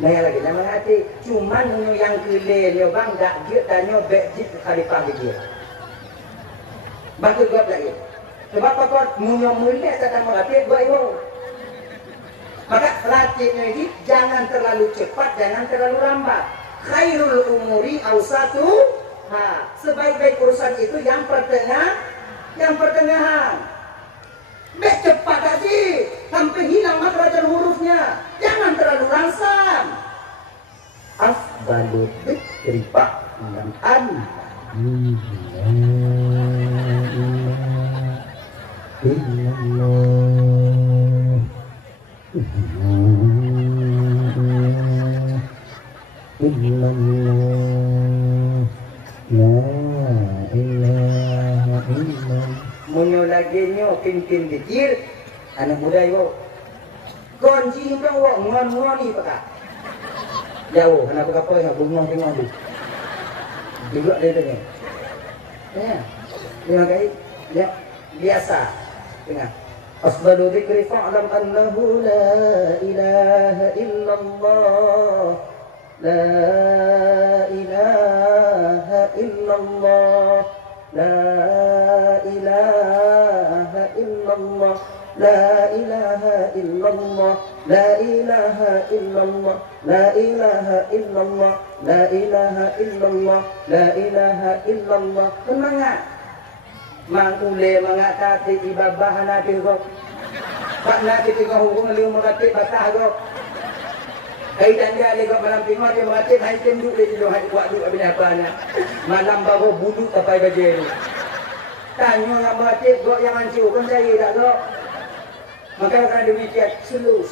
Nah lagi nak mengerti. Cuman yang kelih bang dak dia tanya bejit khalifah dia. Batu gap lagi. Sebab apa munyo mulia tak mengerti buat itu. Maka latihnya ini jangan terlalu cepat, jangan terlalu lambat. Khairul umuri awsatu. Sebaik-baik urusan itu yang pertengahan. Bek cepat tadi, sampai hilang makhraj hurufnya. Jangan terlalu langsam. Afdalu dzikri ba'dan illallah illallah la ilaha illallah. Munyo lagi nyo kin dikir anak muda yo. Konji bang wo ngon ni pakak. Jauh kenapa kapal yang bungong tengok tu. Juga dia tanya. Ya. Dia kata ya biasa. Dengar. Afdalu dzikri fa'lam annahu la ilaha illallah. La ilaha illallah. La ilaha illallah. La ilaha illallah. La ilaha illallah. La ilaha illallah. La ilaha illallah. La ilaha illallah. Semangat. Mang ule mengatasi ibabah nabi kok. Pak nabi tengah hubung liu mengatik batah kok. Hai dan dia kok malam timah dia mengatik hai tenduk dia tidur hai kuat duk abis apanya. Malam baru buduk tapai baju ni. Tanya yang mengatik kok yang hancur kan saya tak kok. Maka karena demikian slow.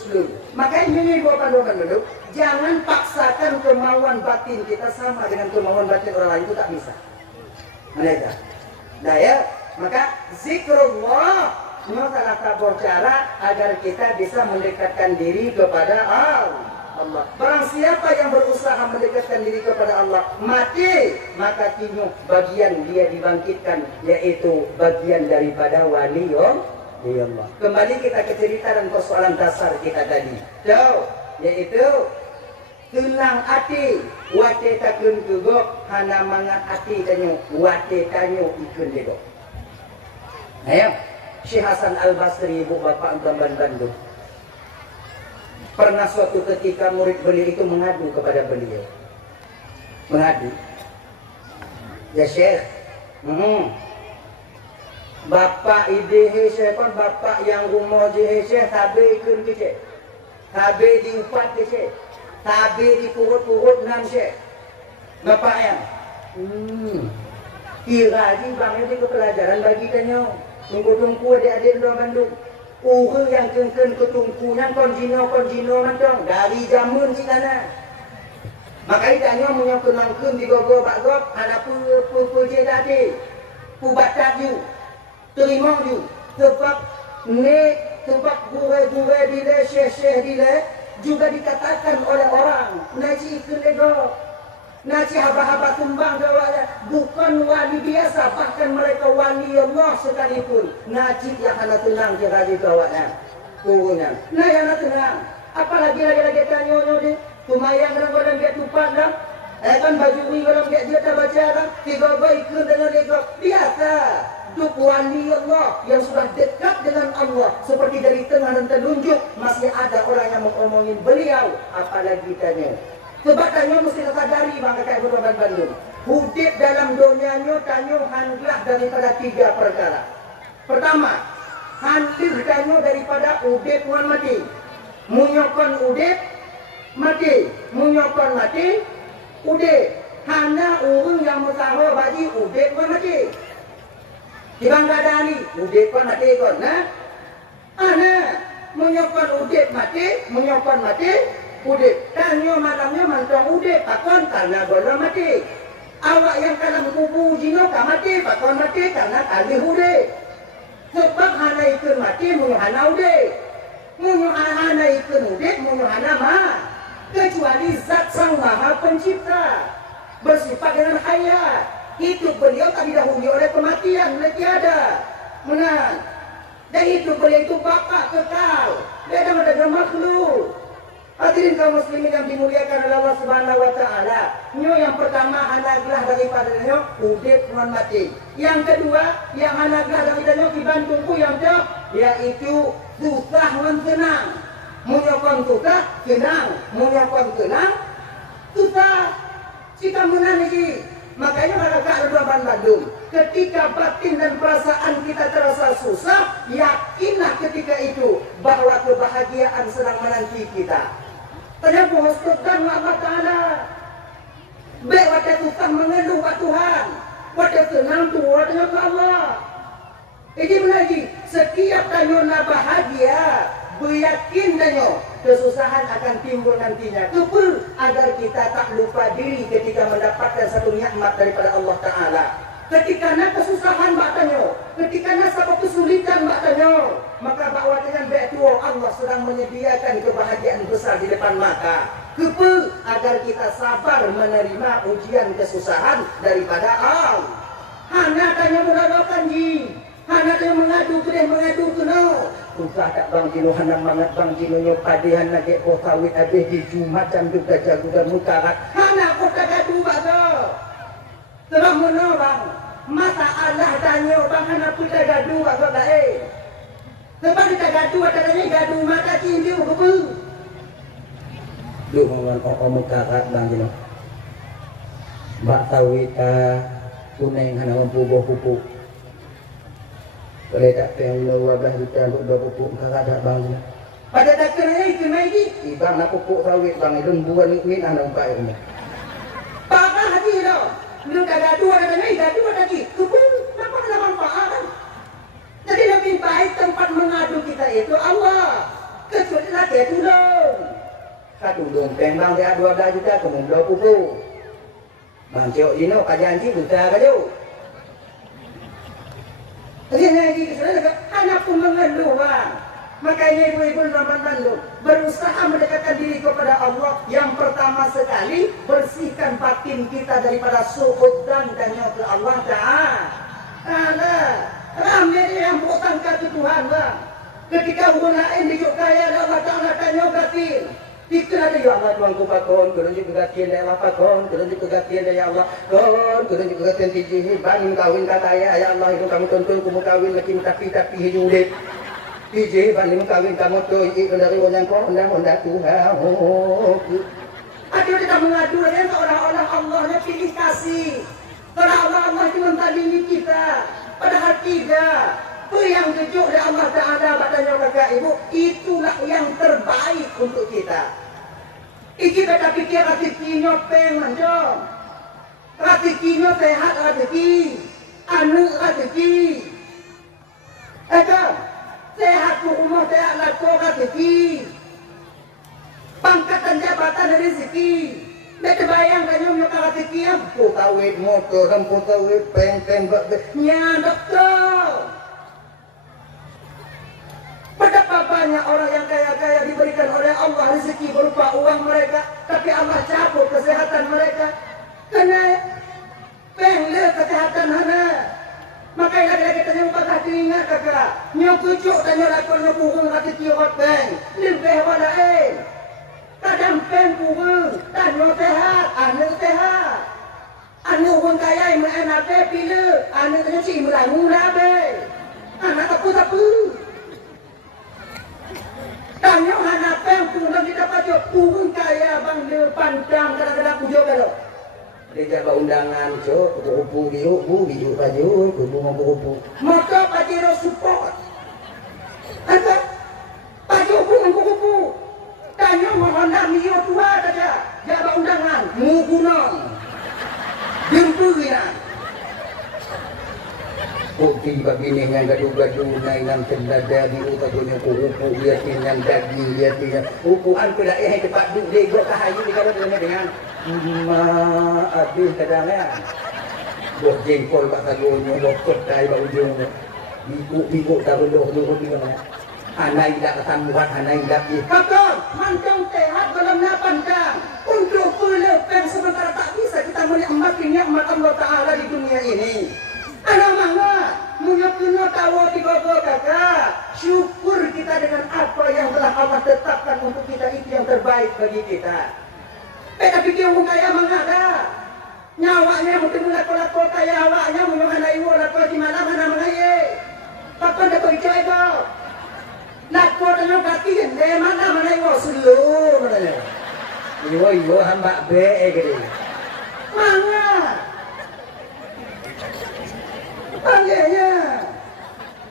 Makanya ini bukan dulu. Jangan paksakan kemauan batin kita sama dengan kemauan batin orang lain, itu tak bisa. Mana daya, maka zikrullah salah satu cara agar kita bisa mendekatkan diri kepada Allah. Barang siapa yang berusaha mendekatkan diri kepada Allah mati, maka kini bagian dia dibangkitkan, yaitu bagian daripada wali Allah. Kembali kita ke cerita dan persoalan dasar kita tadi. Yaitu tenang hati, wate takun kugok, hana mangat hati tanyo, wate tanyo ikun dego. Ayo, Syekh Hasan Al-Basri, ibu bapak Gamban Bandung. Pernah suatu ketika murid beliau itu mengadu kepada beliau. Mengadu. Ya Syekh, bapak ide Syekh kan bapak yang rumah je Syekh, tabe ikun ke Syekh. Tabe diupat ke Syekh. Tabe dikurut-kurut nan Syekh. Bapak yang kira ni bang ini ke pelajaran bagi tanya. Tunggu-tunggu adik-adik luar Bandung. Uru yang kengken ketungkunan konjino mantong dari zaman si kana. Maka tanya punya kenangkeun di gogo bakgop anak pu je dadi. Pu batak ju. Terima ju. Sebab ne sebab gure-gure bila syekh-syekh bila juga dikatakan oleh orang naji ikut ego, naji haba-haba tumbang gawanya bukan wali biasa, bahkan mereka wali Allah sekalipun. Naji yang hana tenang dia lagi gawanya kurungan. Nah yang hana tenang, apalagi lagi tanya ni, tumayang orang dia tupat dah, kan baju ni orang dia tak baca dah, tiga ikut dengan ego biasa. Duk wali Allah yang sudah dekat dengan Allah seperti dari tengah dan telunjuk masih ada orang yang mengomongin beliau, apalagi tanya. Sebab tanya mesti sadari bang kakak Gamban Bandung. Hudib dalam dunianya tanya handlah daripada 3 perkara. Pertama, handil tanya daripada udib wan mati. Munyokon udib mati, munyokon mati udib. Hana urung yang mutaho bagi udib wan mati. Ibang gadani, udip kon mati kon, nah? Ana, menyokon udip mati, udip. Tanyo malamnya mantong udip, pakon karena bola mati. Awak yang kalam kubu jino mati, pakon mati karena kali udip. Sebab hana ikut mati, hana udip. Hana ikut udip, hana mah. Kecuali zat sang maha pencipta, bersifat dengan hayat. Hidup beliau tak didahului oleh kematian, tiada. Menang. Dan hidup beliau itu bapak kekal. Beda dengan makhluk. Hadirin kaum muslimin yang dimuliakan oleh Allah Subhanahu wa taala. Nyo yang pertama anaglah daripada nyo udip non mati. Yang kedua yang anaglah daripada nyo dibandungku yang jauh yaitu susah non senang. Munyokon susah senang, munyokon senang susah. Jika menang ini makanya kakak Gamban Bandung, ketika batin dan perasaan kita terasa susah, yakinlah ketika itu bahwa kebahagiaan sedang menanti kita. Tanya mengusulkan Allah Ta'ala. Baik waktu susah mengeluh ke Tuhan, waktu senang tu waktu ke Allah. Ini lagi, setiap tanyo na bahagia, beryakin tanyo kesusahan akan timbul nantinya. Kepul agar kita tak lupa diri ketika mendapatkan satu nikmat daripada Allah Ta'ala. Ketika na kesusahan mbak tanyo, ketika na satu kesulitan mbak tanyo, maka bawa dengan baik tua Allah sedang menyediakan kebahagiaan besar di depan mata. Kepul agar kita sabar menerima ujian kesusahan daripada Allah. Hana tanya mengadakan ji. Hana dia mengadu ke no. Susah tak bang Jino, hana mangat bang Jino nyo padihan nak kek kawit habis di Jumat jam juga jago dan mukarat. Hana kau tak gaduh baga. Terang mana bang? Masalah tanya bang hana pun tak gaduh baga baik. Sebab kita gaduh adanya gaduh mata cinta apa? Duh orang mukarat bang Jino. Bak tawit kuning hana mampu buah pupuk. Boleh tak pengen 12 juta untuk 2 pupuk kakak tak bang. Pada tak kena ini. Bang nak pupuk sawit bang. Itu buat ni anak empat ini. Pakah hati tau. Lu tak gaduh ada ni, gaduh ada lagi. Kepul, kenapa ada manfaat kan? Jadi lebih baik tempat mengadu kita itu Allah. Kecuali lagi tudung. Satu dompeng bang dia 12 juta kemudian 2 pupuk. Bang Cik Dino kajian si buta kaju. Jadi lagi hanya pun mengeluh bang. Makanya ibu-ibu teman-teman berusaha mendekatkan diri kepada Allah. Yang pertama sekali bersihkan batin kita daripada suhud dan tanya ke Allah Ta'ala. Ramai yang bertangkap ke Tuhan bang. Ketika orang lain dijuk kaya Allah Ta'ala tanya batin. Itulah dia Allah tuanku pakon, kerunjuk kegatian dari Allah pakon, kerunjuk kegatian dari Allah kon, kerunjuk kegatian tijih, bangin kawin kata ya Allah itu kamu tuntun kamu kawin lagi tapi hidup deh. Tijih bangin kawin kamu tuh dari orang konda Tuhan. Aduh kita mengadu dengan seolah-olah Allahnya pilih kasih. Seolah-olah Allah itu mentadini kita, padahal tidak. Itu yang jujur dari Allah Ta'ala batanya kakak ibu, itulah yang terbaik untuk kita. Iki beta pikir rezekinya penganjong, rezekinya sehat rezeki, anu rezeki, sehat rumah sehat laku rezeki, pangkatan jabatan rezeki. Beta bayangkan yang nyokak rezeki apa? Kawit motor, rampu kawit peng, nya dokter. Betapa banyak orang yang kaya-kaya diberikan oleh Allah rezeki berupa uang mereka, tapi Allah cabut kesehatan mereka. Kena pengle kesehatan hana. Maka lagi-lagi tanya upah ingat kakak. Nyok kucuk tanya lakon nyok hati tiwat peng. Lebih walain. Kadang peng burung, tanya sehat, anu sehat. Anu orang kaya yang enak pilih, anu tanya si meramu nabe. Anak tapu. Tanya anak pengpung dan kita baca turun kaya bang dia pandang kadang-kadang pujuk kalau dia jaga undangan cok kupu biu baju kupu maka pajero support apa baju kupu tanya mohon mio tua saja jaga undangan mugunon dimpuinan Bukti begini yang gaduh-gaduh nainan kendada biru tagunya kuku liatin yang daging liatin ukuan pula cepat duduk degok kahayu di kalau dengan habis kadang-kadang buat jengkol kat tagunya lokot dari bak ujung biku tak beluh di mana anak tidak ketambuhan anak tidak kakak mancang sehat dalam pandang untuk pelepen sementara tak bisa kita menikmati Allah Ta'ala di dunia ini. Anak mangga, punya tahu tiga kakak. Syukur kita dengan apa yang telah Allah tetapkan untuk kita itu yang terbaik bagi kita. Tapi dia orang kaya mangga nyawanya mungkin lako-lako kaya awaknya menyohana iwo lako di mana mengaya. Kapan dah kau icai kau? Lako tanya kaki deh mana iwo sulu mana? Iwo hamba be gede. Mangga. Panggilnya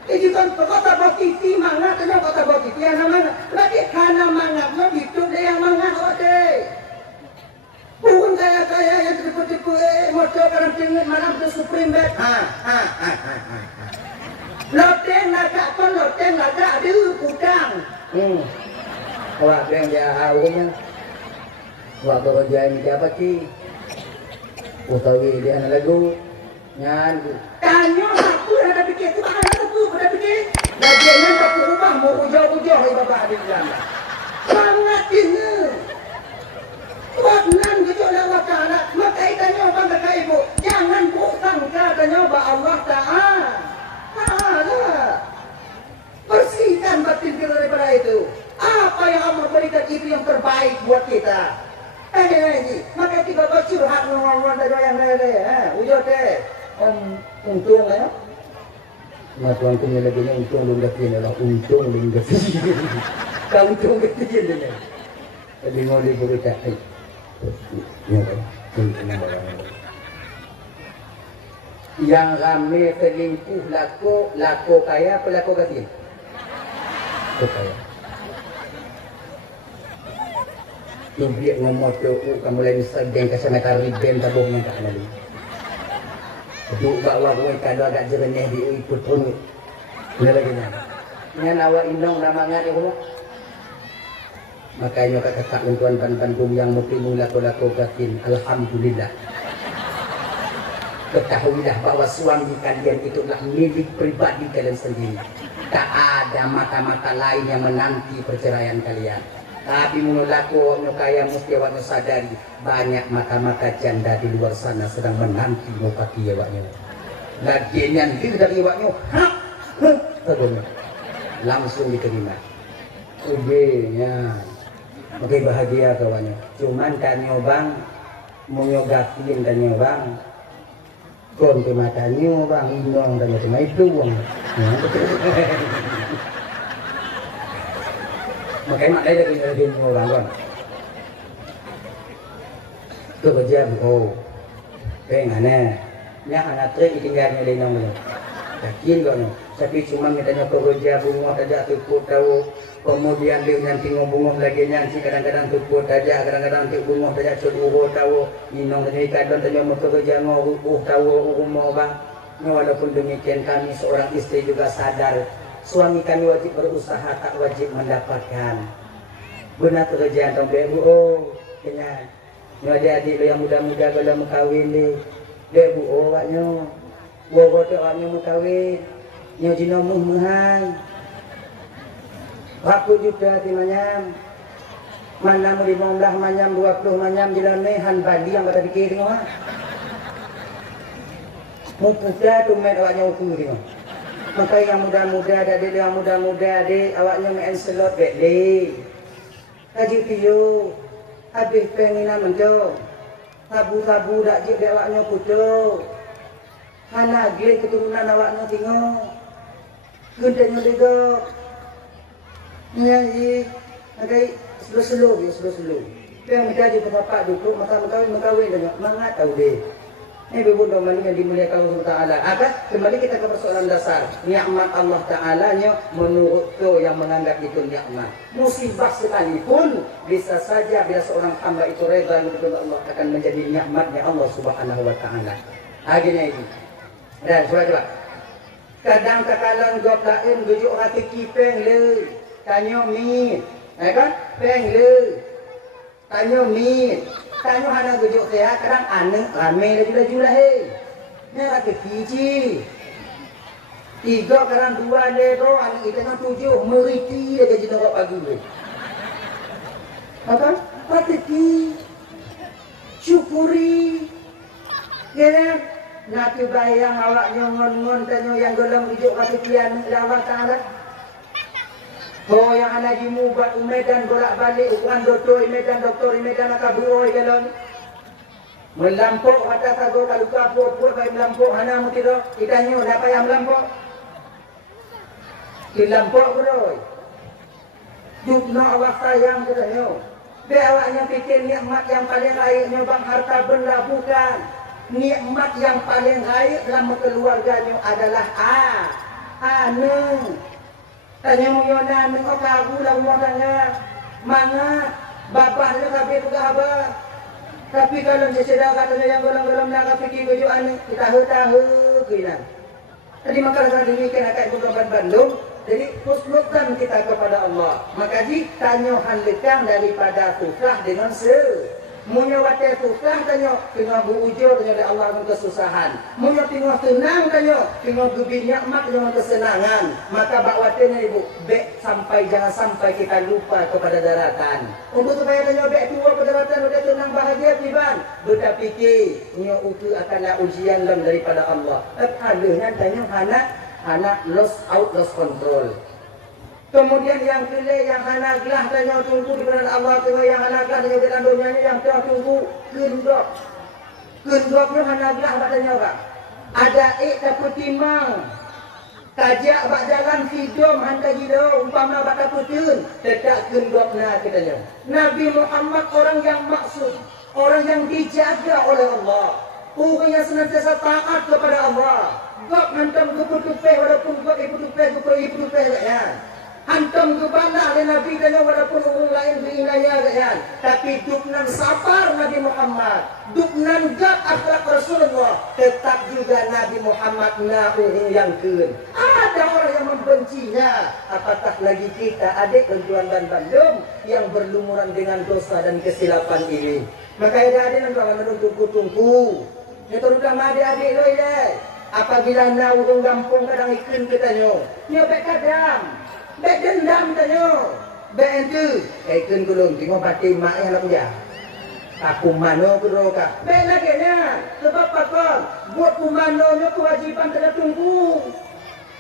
itu kan kota botiti mangga tanya kota botiti yang mana lagi karena mangga hidup dia yang mangga oke bukan kaya yang tipu-tipu motor kadang tinggi malam itu supreme bed lotte beng lagak ada kudang. Awak beng dia awaknya. Awak bekerja ini apa ki? Utawi dia anak lagu. Nyan. Tanya aku ada fikir tu bahaya aku ada fikir. Lagian tak berubah mau ujau-ujau hai bapak ada bilang. Sangat ini. Tuhan gitu Allah Ta'ala. Maka tanya bang kata ibu. Jangan bukan katanya Allah Ta'ala. Bersihkan batin kita daripada itu. Apa yang Allah berikan itu yang terbaik buat kita. Maka kita bercurhat ngomong-ngomong tadi yang lain. Ujau teh. Untung lah ya. Nah tuan punya lagi ni untung belum dapat adalah untung belum dapat. Kau untung kecil dia. Tapi mau dia berita. Yang rame selingkuh lako kaya apa lako kecil? Lako kaya. Tubiak ngomong tu kamu lagi sedang kesanatan riben tabung yang tak lalu. Duk bawa gue kalau agak jernih di ikut pun. Ini lagi ni. Yang awak indong nama ngat itu. Makanya kata tuan pan-pan yang mungkin lako-lako gatin. Alhamdulillah. Ketahuilah bahwa suami kalian itu adalah milik pribadi kalian sendiri. Tak ada mata-mata lain yang menanti perceraian kalian. Tapi menurut aku kaya mesti awaknya sadari banyak mata-mata janda di luar sana sedang menanti mupati awaknya. Lagian yang dari awaknya, langsung diterima. Ubenya, makin bahagia kawannya. Cuman tanya bang, mau nyogatin tanya bang, kon ke matanya bang, indong tanya cuma itu bang. Makanya mak dari orang kan. Tu kerja bu, pengen nya anak trik tinggalnya di nong. Yakin kan? Tapi cuma mitanya kerja bunga saja tukut tahu. Kemudian dia nanti ngobungoh lagi nanti kadang-kadang tukut saja, kadang-kadang tukut bunga saja cukup tahu. Inong tadi kadang tanya mau kerja ngobuh tahu umur bang. Walaupun demikian kami seorang istri juga sadar. Suami kami wajib berusaha, tak wajib mendapatkan. Benar pekerjaan tong bebu. Kenyang. Nyo adik-adik yang muda-muda kalau mau kawin ni, bebu waknya. Wo tu waknya mau kawin. Nyo jino muh-muhan. Berapa juta ti manyam? Mana mau 15 manyam, 20 manyam jalan mehan bali yang pada fikir tengok. Mau puja tu met awaknya ukur tengok. Maka yang muda-muda ada dia yang muda-muda adik awaknya main selot bekli. Haji piyo. Habis penginan menjo. Tabu-tabu dak jik dek awaknya putu. Hana gle keturunan awaknya tengok. Gendanya lega. Nyanyi. Maka slow. Yang minta je ke bapak duduk maka mengkawin tengok. Mangat tahu dia. Ini ibu dan yang dimuliakan Allah Ta'ala. Kembali kita ke persoalan dasar. Nikmat Allah Ta'ala menurut tu yang menganggap itu nikmat. Musibah sekalipun bisa saja bila seorang hamba itu reda kepada Allah akan menjadi nikmatnya Allah Subhanahu Wa Ta'ala. Gini ini. Dan coba. Kadang-kadang gop lain gujuk hati kipeng le. Tanya min. Kan? Peng le. Tanya min. Tanya hana gujuk saya kadang aneh ramai laju-laju lah ni kata kiji 3 kadang 2 lego anak kita kan 7 meriti dia gaji nak pagi ni apa kata ki syukuri ya nak bayang awak nyon tanya yang dalam gujuk kata pian Allah Taala. Oh yang anak jimu buat Medan bolak-balik ukuran doktor Medan nak kabur dalam melampau kata sago kalau kapur baik melampau hana mutiro kita nyo dapat yang melampau dilampau bro jubna awak sayang kita nyo be awaknya fikir nikmat yang paling baik nyo bang harta benda bukan nikmat yang paling baik dalam keluarganya adalah anu tanya muyona nengok kagu lah umurnya mana bapaknya kabeh juga abah tapi kalau sesedar katanya yang golong-golong nak fikir kejuan kita tahu kena tadi maka saya demikian akan ibu kawan Bandung Jadi husnudzan kita kepada Allah. Maka jika nyohan lekang daripada susah dengan Munyo wate susah tanyo tengah berujur tanyo dari Allah dengan kesusahan. Munyo tengah tenang tanyo tengah berbi nikmat dengan kesenangan. Maka bak watenya ibu jangan sampai kita lupa kepada daratan. Untuk supaya tanyo tua pada daratan udah tenang bahagia tiban. Kita fikir nyo itu akanlah ujian lem daripada Allah. Adanya tanyo hana lost out lost control. Kemudian yang pilih yang hana gelah tanya tunggu di belakang Allah tu yang hana gelah tanya dalam dunia ni yang telah tunggu kendoknya hana gelah katanya orang. Ada dapat timang. Tajak bak jalan hidung hantar hidung umpama bak taputun tetap kendoknya katanya. Nabi Muhammad orang yang maksud, orang yang dijaga oleh Allah. Orang yang senantiasa taat kepada Allah. Gak hantam keputupe walaupun gak ibu-tupe ya. Hantam kebana oleh Nabi dan walaupun orang lain berinaya kan. Tapi duknan sabar Nabi Muhammad, duknan gak akhlak Rasulullah, tetap juga Nabi Muhammad orang yang kun. Ada orang yang membencinya. Apatah lagi kita adik tuan dan bandung yang berlumuran dengan dosa dan kesilapan ini. Maka adik dan kawan tunggu. Yang terutama adik-adik loh ini. Apabila na urung gampung kadang iklim kita nyo, bek kadang. Bek dendam tanyo. Bek itu. Iklim gulung. Tengok batin mak yang nak punya. Aku mano kuro ka. Bek lagi nya. Sebab apa? Buat pumanonya kewajiban kena tunggu.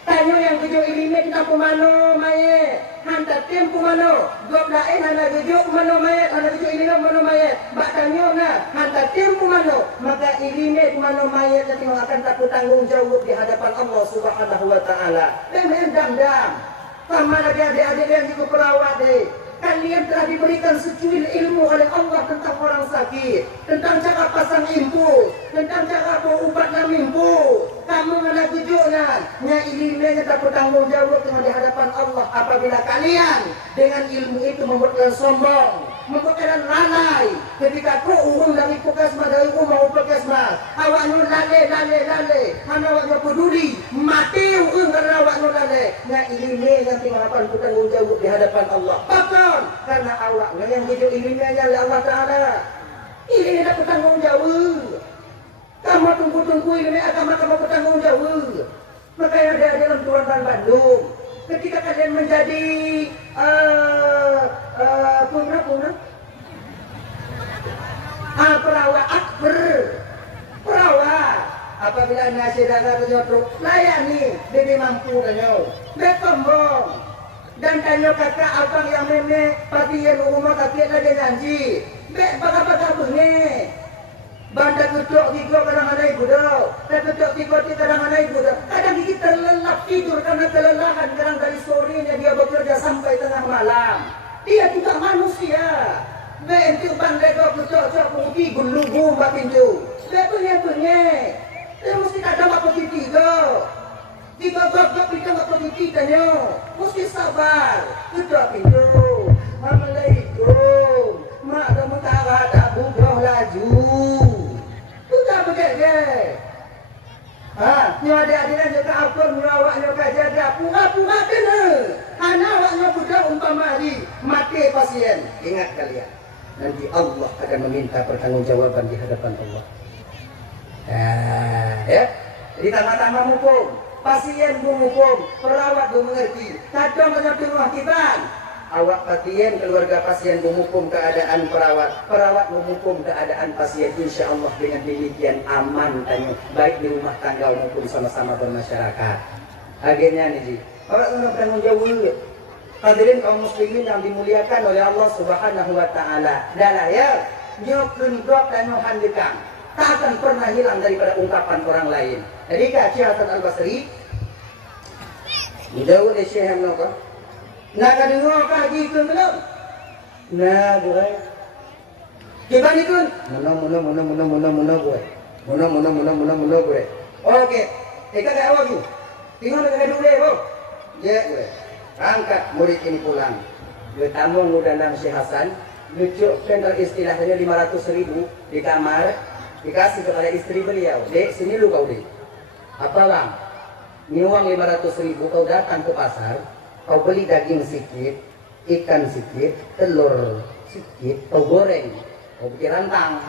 Tanyo yang kejo ilime kita pumano mayet. Hantar tim pumano. Gop lain hana kejo pumano mayet. Hana kejo ilime pumano mayet. Bak tanyo na. Hantar tim pumano. Maka ilime pumano mayet yang akan takut tanggung jawab di hadapan Allah Subhanahu wa taala. Dan dendam. Sama lagi adik-adik yang juga perawat deh. Kalian telah diberikan secuil ilmu oleh Allah tentang orang sakit, tentang cara pasang infus, tentang cara berubat dan infus. Kamu mana tujuan? Nya ilmunya dapat tanggung jawab di hadapan Allah. Apabila kalian dengan ilmu itu membuat kalian sombong, membuat kalian lalai. Ketika kau urung dari puskesmas dari rumah puskesmas, awaknya lale, mana awaknya peduli, mati urung karena awaknya lale. Nya ilmunya yang dapat tanggung jawab di hadapan Allah. Bahkan karena awaknya yang hidup ilmunya oleh Allah Taala. Ini dapat tanggung jawab. Kamu tunggu ini agama kamu bertanggung jawab. Makanya ada dalam Tuhan dan Bandung. Ketika kalian menjadi perawat akbar, perawat. Apabila nasi dagar terjatuh, layani, demi mampu danyo, bertombong. Dan danyo kakak abang yang meme, pasien rumah kakek lagi janji, baga-baga bunyi. Banda ketok tiga kadang-kadang ibu dah. Dan ketok tiga kadang-kadang ibu dah. Kadang kita terlelap tidur karena kelelahan. Kadang dari sorenya dia bekerja sampai tengah malam. Dia juga manusia. Bentuk bandai kau ketok-ketok putih gulu-gulu mbak pintu. Punya. Dia mesti kadang apa tiga. Tiga gak pintu apa tiga nyo. Mesti sabar. Ketok pintu. Assalamualaikum. Mak dah mentara tak buka laju. Sudah begitu. Ni adik-adik juga apa awaknya jaga pura-pura kena. Hana awaknya budak umpama hari mati pasien. Ingat kalian, nanti Allah akan meminta pertanggungjawaban di hadapan Allah. Ya. Jadi tama-tama mumpung pasien mumpung, perawat mengerti. Kadang macam rumah kiban. Awak pasien, keluarga pasien menghukum keadaan perawat menghukum keadaan pasien. Insya Allah dengan demikian aman tanya, baik di rumah tangga maupun sama-sama bermasyarakat. Akhirnya nih, awak tanggung jawab. Hadirin kaum muslimin yang dimuliakan oleh Allah Subhanahu wa taala. Dalam ya, nyokun dok dan nyohan dekang. Tak akan pernah hilang daripada ungkapan orang lain. Jadi Syekh Hasan Al-Basri, jauh dari Syekh Hamnoko. Nak dengar kaji ke belum? Nah, boleh. Coba ni kun. Muna boleh. Muna boleh. Okey. Eka kat awak tu. Tengok dekat dulu boleh. Ya, boleh. Angkat murid ini pulang. Dia tamu dalam Syekh Hasan, lucukkan kalau istilahnya 500.000 di kamar, dikasih kepada istri beliau. Dek, sini lu kau dek. Apa bang? Ni uang 500.000 kau datang ke pasar. kau beli daging sedikit, ikan sedikit, telur sedikit, kau goreng, kau bikin rantang,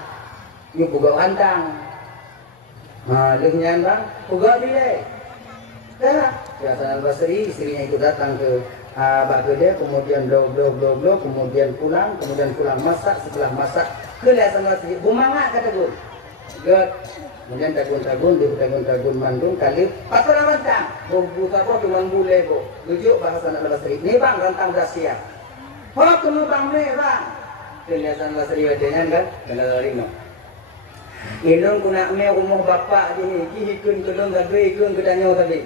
you buka rantang, lehnya bang, buka dia, dah. Ya Hasan Al-Basri, istrinya itu datang ke bakal dia, kemudian blow, kemudian pulang masak, setelah masak, ke Hasan Al-Basri, bumangat kata gue, kemudian tagun mandung kali, patut rantang, buka apa cuma boleh bu, tujuh Hasan Al-Basri, ni bang rantang dah siap, temu bang ni bang, ke Hasan Al-Basri wajahnya kan, kena ringo. Ilung kuna me umur bapak ni, kihikun kelung gadui ikun kedanyo tadi.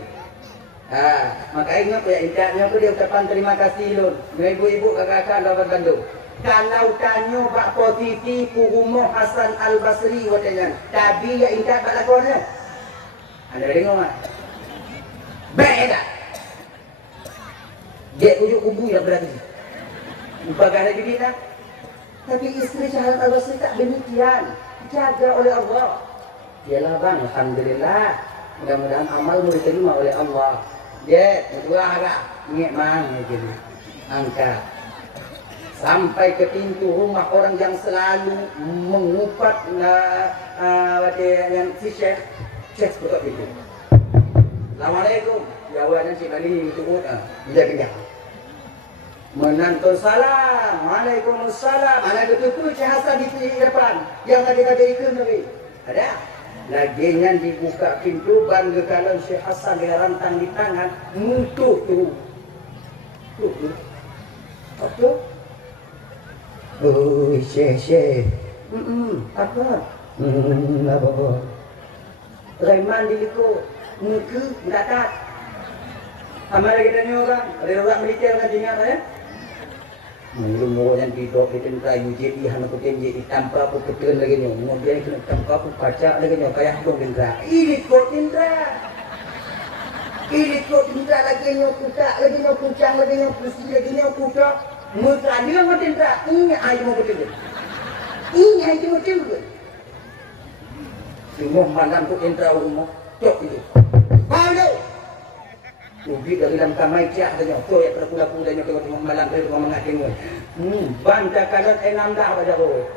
Makanya ingatnya dia ucapan terima kasih lun. Ibu-ibu kakak-kakak lawan Bandung. Kalau tanyo bak posisi Umuh Hasan Al-Basri watanya. Tapi ya ingat bak lakonnya. Anda dengar tak? Baik tak? Dia ujuk kubu yang berarti. Bagaimana jadi tak? Tapi istri Hasan Al-Basri tak demikian. Dijaga oleh Allah. Yalah bang, alhamdulillah. Mudah-mudahan amalmu diterima oleh Allah. Dia dua agak ingat mang gitu. Angkat sampai ke pintu rumah orang yang selalu mengupat yang si chef betul itu. Assalamualaikum. Jawabannya si Bali itu dia kerja. Menantu salam. Waalaikumsalam. Anak betul Cik Hasan di depan. Yang tadi ikut Nabi. Ada. Laginya dibuka pintu bangga kalau Syekh Hasan dengan rantang di tangan mutuh tu. Apa? Oh, Syekh. Apa? Apa? Raiman diliko. Muka mendatat. Amal lagi tanya orang. Ada orang militer kan tinggal ya? Belum orang yang tidur di tentera UJI hanya pakai UJI tanpa apa ketuan lagi ni. Kemudian kena tanpa apa baca lagi ni. Kayak dong tentera. Ini kok tentera. Ini kok tentera lagi ni kutak lagi ni kucang lagi ni pusi lagi ni kutak. Muka dia mau tentera. Ini air mau betul. Ini air mau betul. Semua malam tu tentera rumah cok itu. Baru. Ubi dari dalam kamai cak tanya, tu ya perpula-pula tanya tengok malam tu tengok mengating. Banta kalat enam dah pada kau.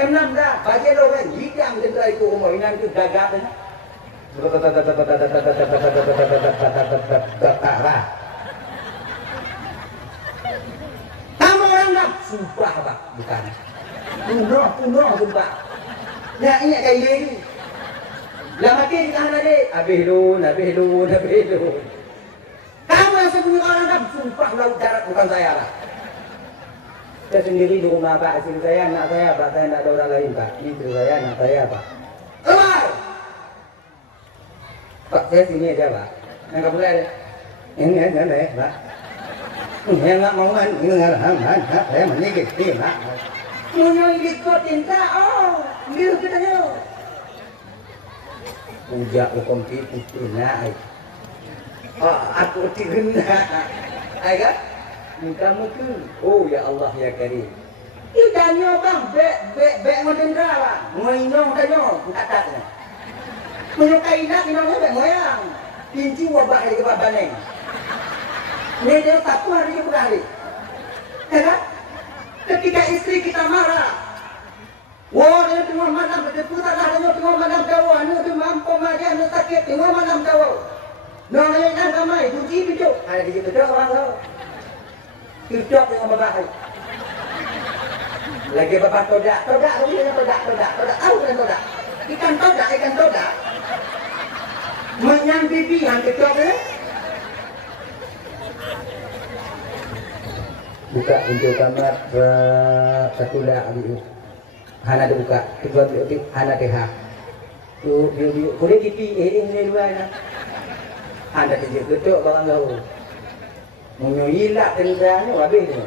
Enam dah, baca lo kan, hidang tentera itu rumah ini tu gagap tanya. Kamu orang dah, sumpah pak, bukan. Punoh sumpah. Nak ingat kaya ni. Lah mati di tangan adik, habis lun. Kamu yang sembunyi orang dah, sumpah laut darat bukan saya lah. Saya sendiri di rumah pak, istri saya, anak saya, pak saya tak ada orang lain pak. Istri saya, anak saya pak. Keluar! Pak saya sini aja pak. Yang tak boleh ada. Ini pak. Ini enggak mau kan, ini enggak saya menikit, pak. Menyulik kau tinta, dia katanya. Ujak hukum itu naik. Aku tigena. Ai kan? Muka-muka. Oh ya Allah ya Karim. Itu tanya bang, bek modern lah. Ngoinong tanya, kata-kata. Menyukai nak minum bek moyang. Pinci wabah lagi ke baneng. Ini dia satu hari berhari. Ya? Ketika istri kita marah. Wah, dia tengah malam, dia putahlah dia tengah malam tawa, dia mampu makan, dia sakit, tengah malam tawa. Nong yang nak ramai, cuci pijuk. Ada di situ orang tahu. Pijuk dengan bapak. Lagi bapak todak, lagi dengan todak. Tahu kan todak? Ikan todak. Menyang bibi yang pijuk ni. Buka pintu kamar satulah abu. Hana dibuka, kedua hana deha. Tu dia boleh kipi ini luar na. Anda kerja ketuk orang tahu. Menyuilak tenderanya habis ni.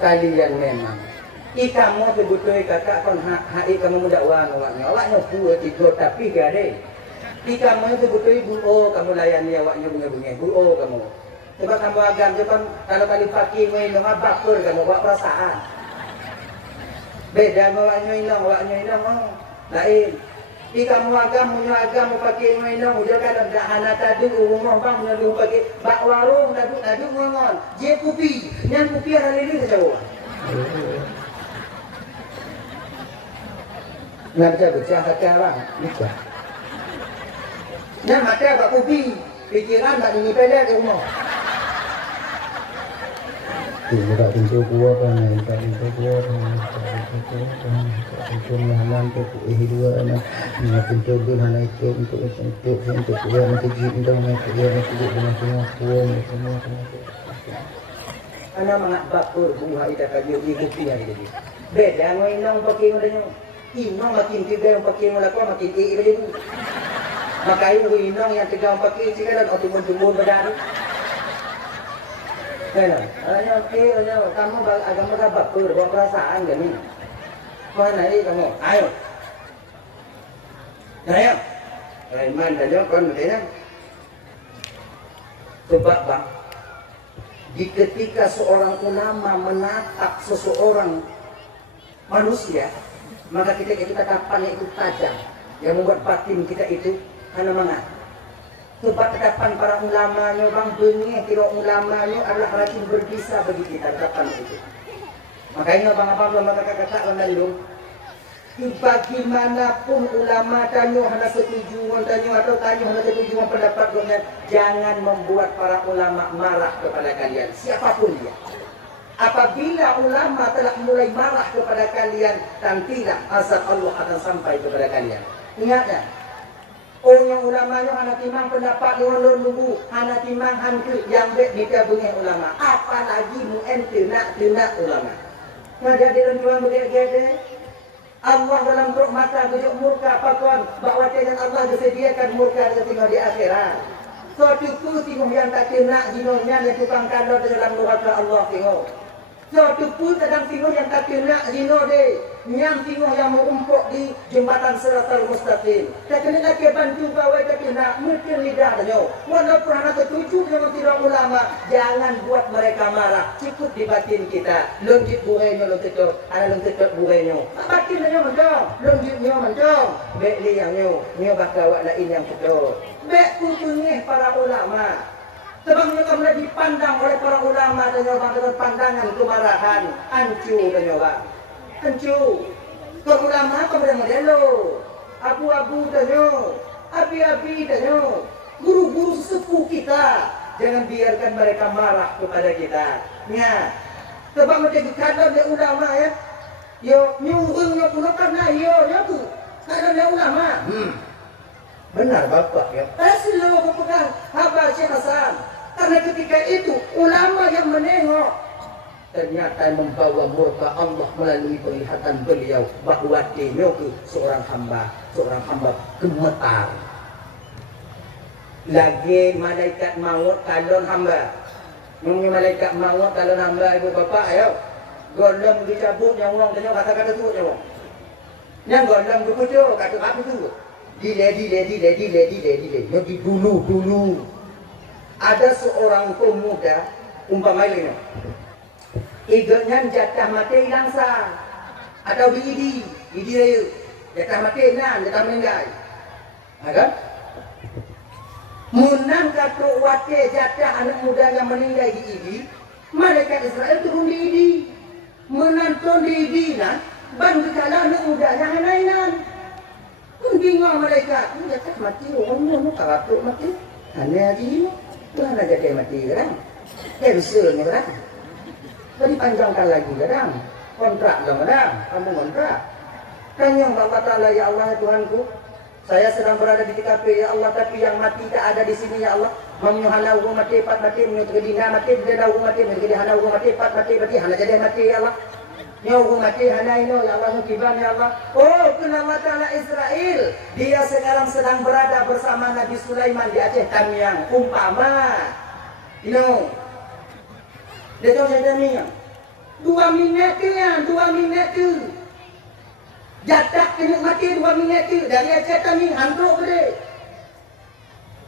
Kalian memang. Kamu sebetulnya kakak kon hai kamu muda awaknya. Awaknya dua tiga tapi gade. Kamu sebetulnya kamu layani awaknya bunga-bunga. Kamu. Sebab kamu agam sebab kalau kali fakir minum abakul kamu buat perasaan. Beda awaknya inang lain. Di kamu agam pakai mainan, udah kan ada anak tadi rumah bang menyeluruh pakai bak warung tadi ngongon. Je kopi, yang kopi hari ini saja. Nak baca sekarang, baca. Yang mata bak kopi, pikiran tak ini pelet di rumah. Tidak tentu kuat kan, tak tentu kuat kan, tak tentu mahalan tu dua anak, nak tentu bulan itu untuk kuat untuk jin dah nak kuat untuk dengan semua kuat semua. Anak mangat bakur bunga ida kayu di kopi hari ini. Beda ngoinong pakai modanya. Inong makin tiga yang pakai molakwa makin baju. Makai inong yang tiga yang pakai sikalan otumun badan. Kan? Kamu agama bapak bawa perasaan gini. Mana ini kamu? Ayo. Ayo. Iman dan jawab kan betul. Sebab bang, ketika seorang ulama menatap seseorang manusia, maka kita tatapannya itu tajam, yang membuat batin kita itu karena mengat. Sebab tatapan para ulamanya bang bengih kira ulamanya adalah racun berbisa bagi kita tatapan itu. Makanya abang-abang ulama kata-kata mengandung bagaimanapun ulama tanyo hanya setujuan tanyo atau tanyo hanya setujuan pendapatnya, jangan membuat para ulama marah kepada kalian siapapun dia. Apabila ulama telah mulai marah kepada kalian, nantilah azab Allah akan sampai kepada kalian. Ingatlah, yang ulamanya hana timang pendapat yang lugu, hana timang hantu yang baik dikabungin ulama. Apalagi ente nak ulama. Nah jadi dalam begitu Allah dalam perut mata bujuk murka pakuan bahawa dengan Allah disediakan murka dengan di akhirat. Suatu ku tengok yang tak kena zinonya yang tukang kandor dalam neraka Allah tengok. Suatu pun kadang tengok yang tak kena zino deh. Yang tengok yang merumpuk di jembatan Siratal Mustaqim. Tak kena lagi bantu kawai tak kena mungkin lidah tanya. Walaupun anak setuju dengan tidak ulama, jangan buat mereka marah. Cukup di batin kita. Lonjit burainya lonjit ada lonjit burainya. Batin tanya mentong, lonjitnya mentong. Baik li yang nyo bakal awak lain yang betul. Baik kumpulnya para ulama. Sebabnya kamu dipandang oleh para ulama dan nyoba dengan pandangan kemarahan, ancu dan nyoba. Ancu, kau ulama kau modelo, abu-abu dan nyo, api-api dan nyo, guru-guru sesepuh kita, jangan biarkan mereka marah kepada kita. Ya, sebab macam kalau dia ulama ya, yo nyungungnya pun karena yo tu, karena dia ulama. Benar bapak ya. Selalu aku pegang Habib Syekh Hasan. Karena ketika itu ulama yang menengok ternyata membawa murka Allah melalui penglihatan beliau bahwa dia itu seorang hamba gemetar. Lagi malaikat maut kalon hamba. Mungkin malaikat maut kalon hamba ibu bapak ayo. Golem dicabut nyawang tanya kata-kata tu nyawang. Yang golem kepucuk kata apa tu? Dile. Jadi dulu ada seorang pemuda umpama ini. Iganya jatah mati langsung atau di dia jatah mati jatah meninggal. Ada? Munang kata wate jatah anak muda yang meninggal di idi, malaikat Israel turun di idi, menonton di idi ban kala anak muda yang lain. Bingung mereka, ini jatah mati, orang tak patut mati. Hanya aja Tuhan aja dia mati kan? Cancelnya kan? Jadi panjangkan lagi kan? Kontrak dong kan? Kamu kontrak. Kan yang Allah Ta'ala ya Allah Tuhanku, saya sedang berada di TKP ya Allah, tapi yang mati tak ada di sini ya Allah. Menyuhana uang mati, pat mati, menyuhana dina mati, dina uang mati, menyuhana uang mati, pat mati, hana jadi mati ya Allah. Nyawa mati hana ino ya Allah kiban ya Allah. Oh kenapa Ta'ala Israel dia sekarang sedang berada bersama Nabi Sulaiman di Aceh Tamiang umpama dia tahu saya Tamiang 2 minit tu jatah kena mati 2 minit tu dari Aceh Tamiang hantuk ke dia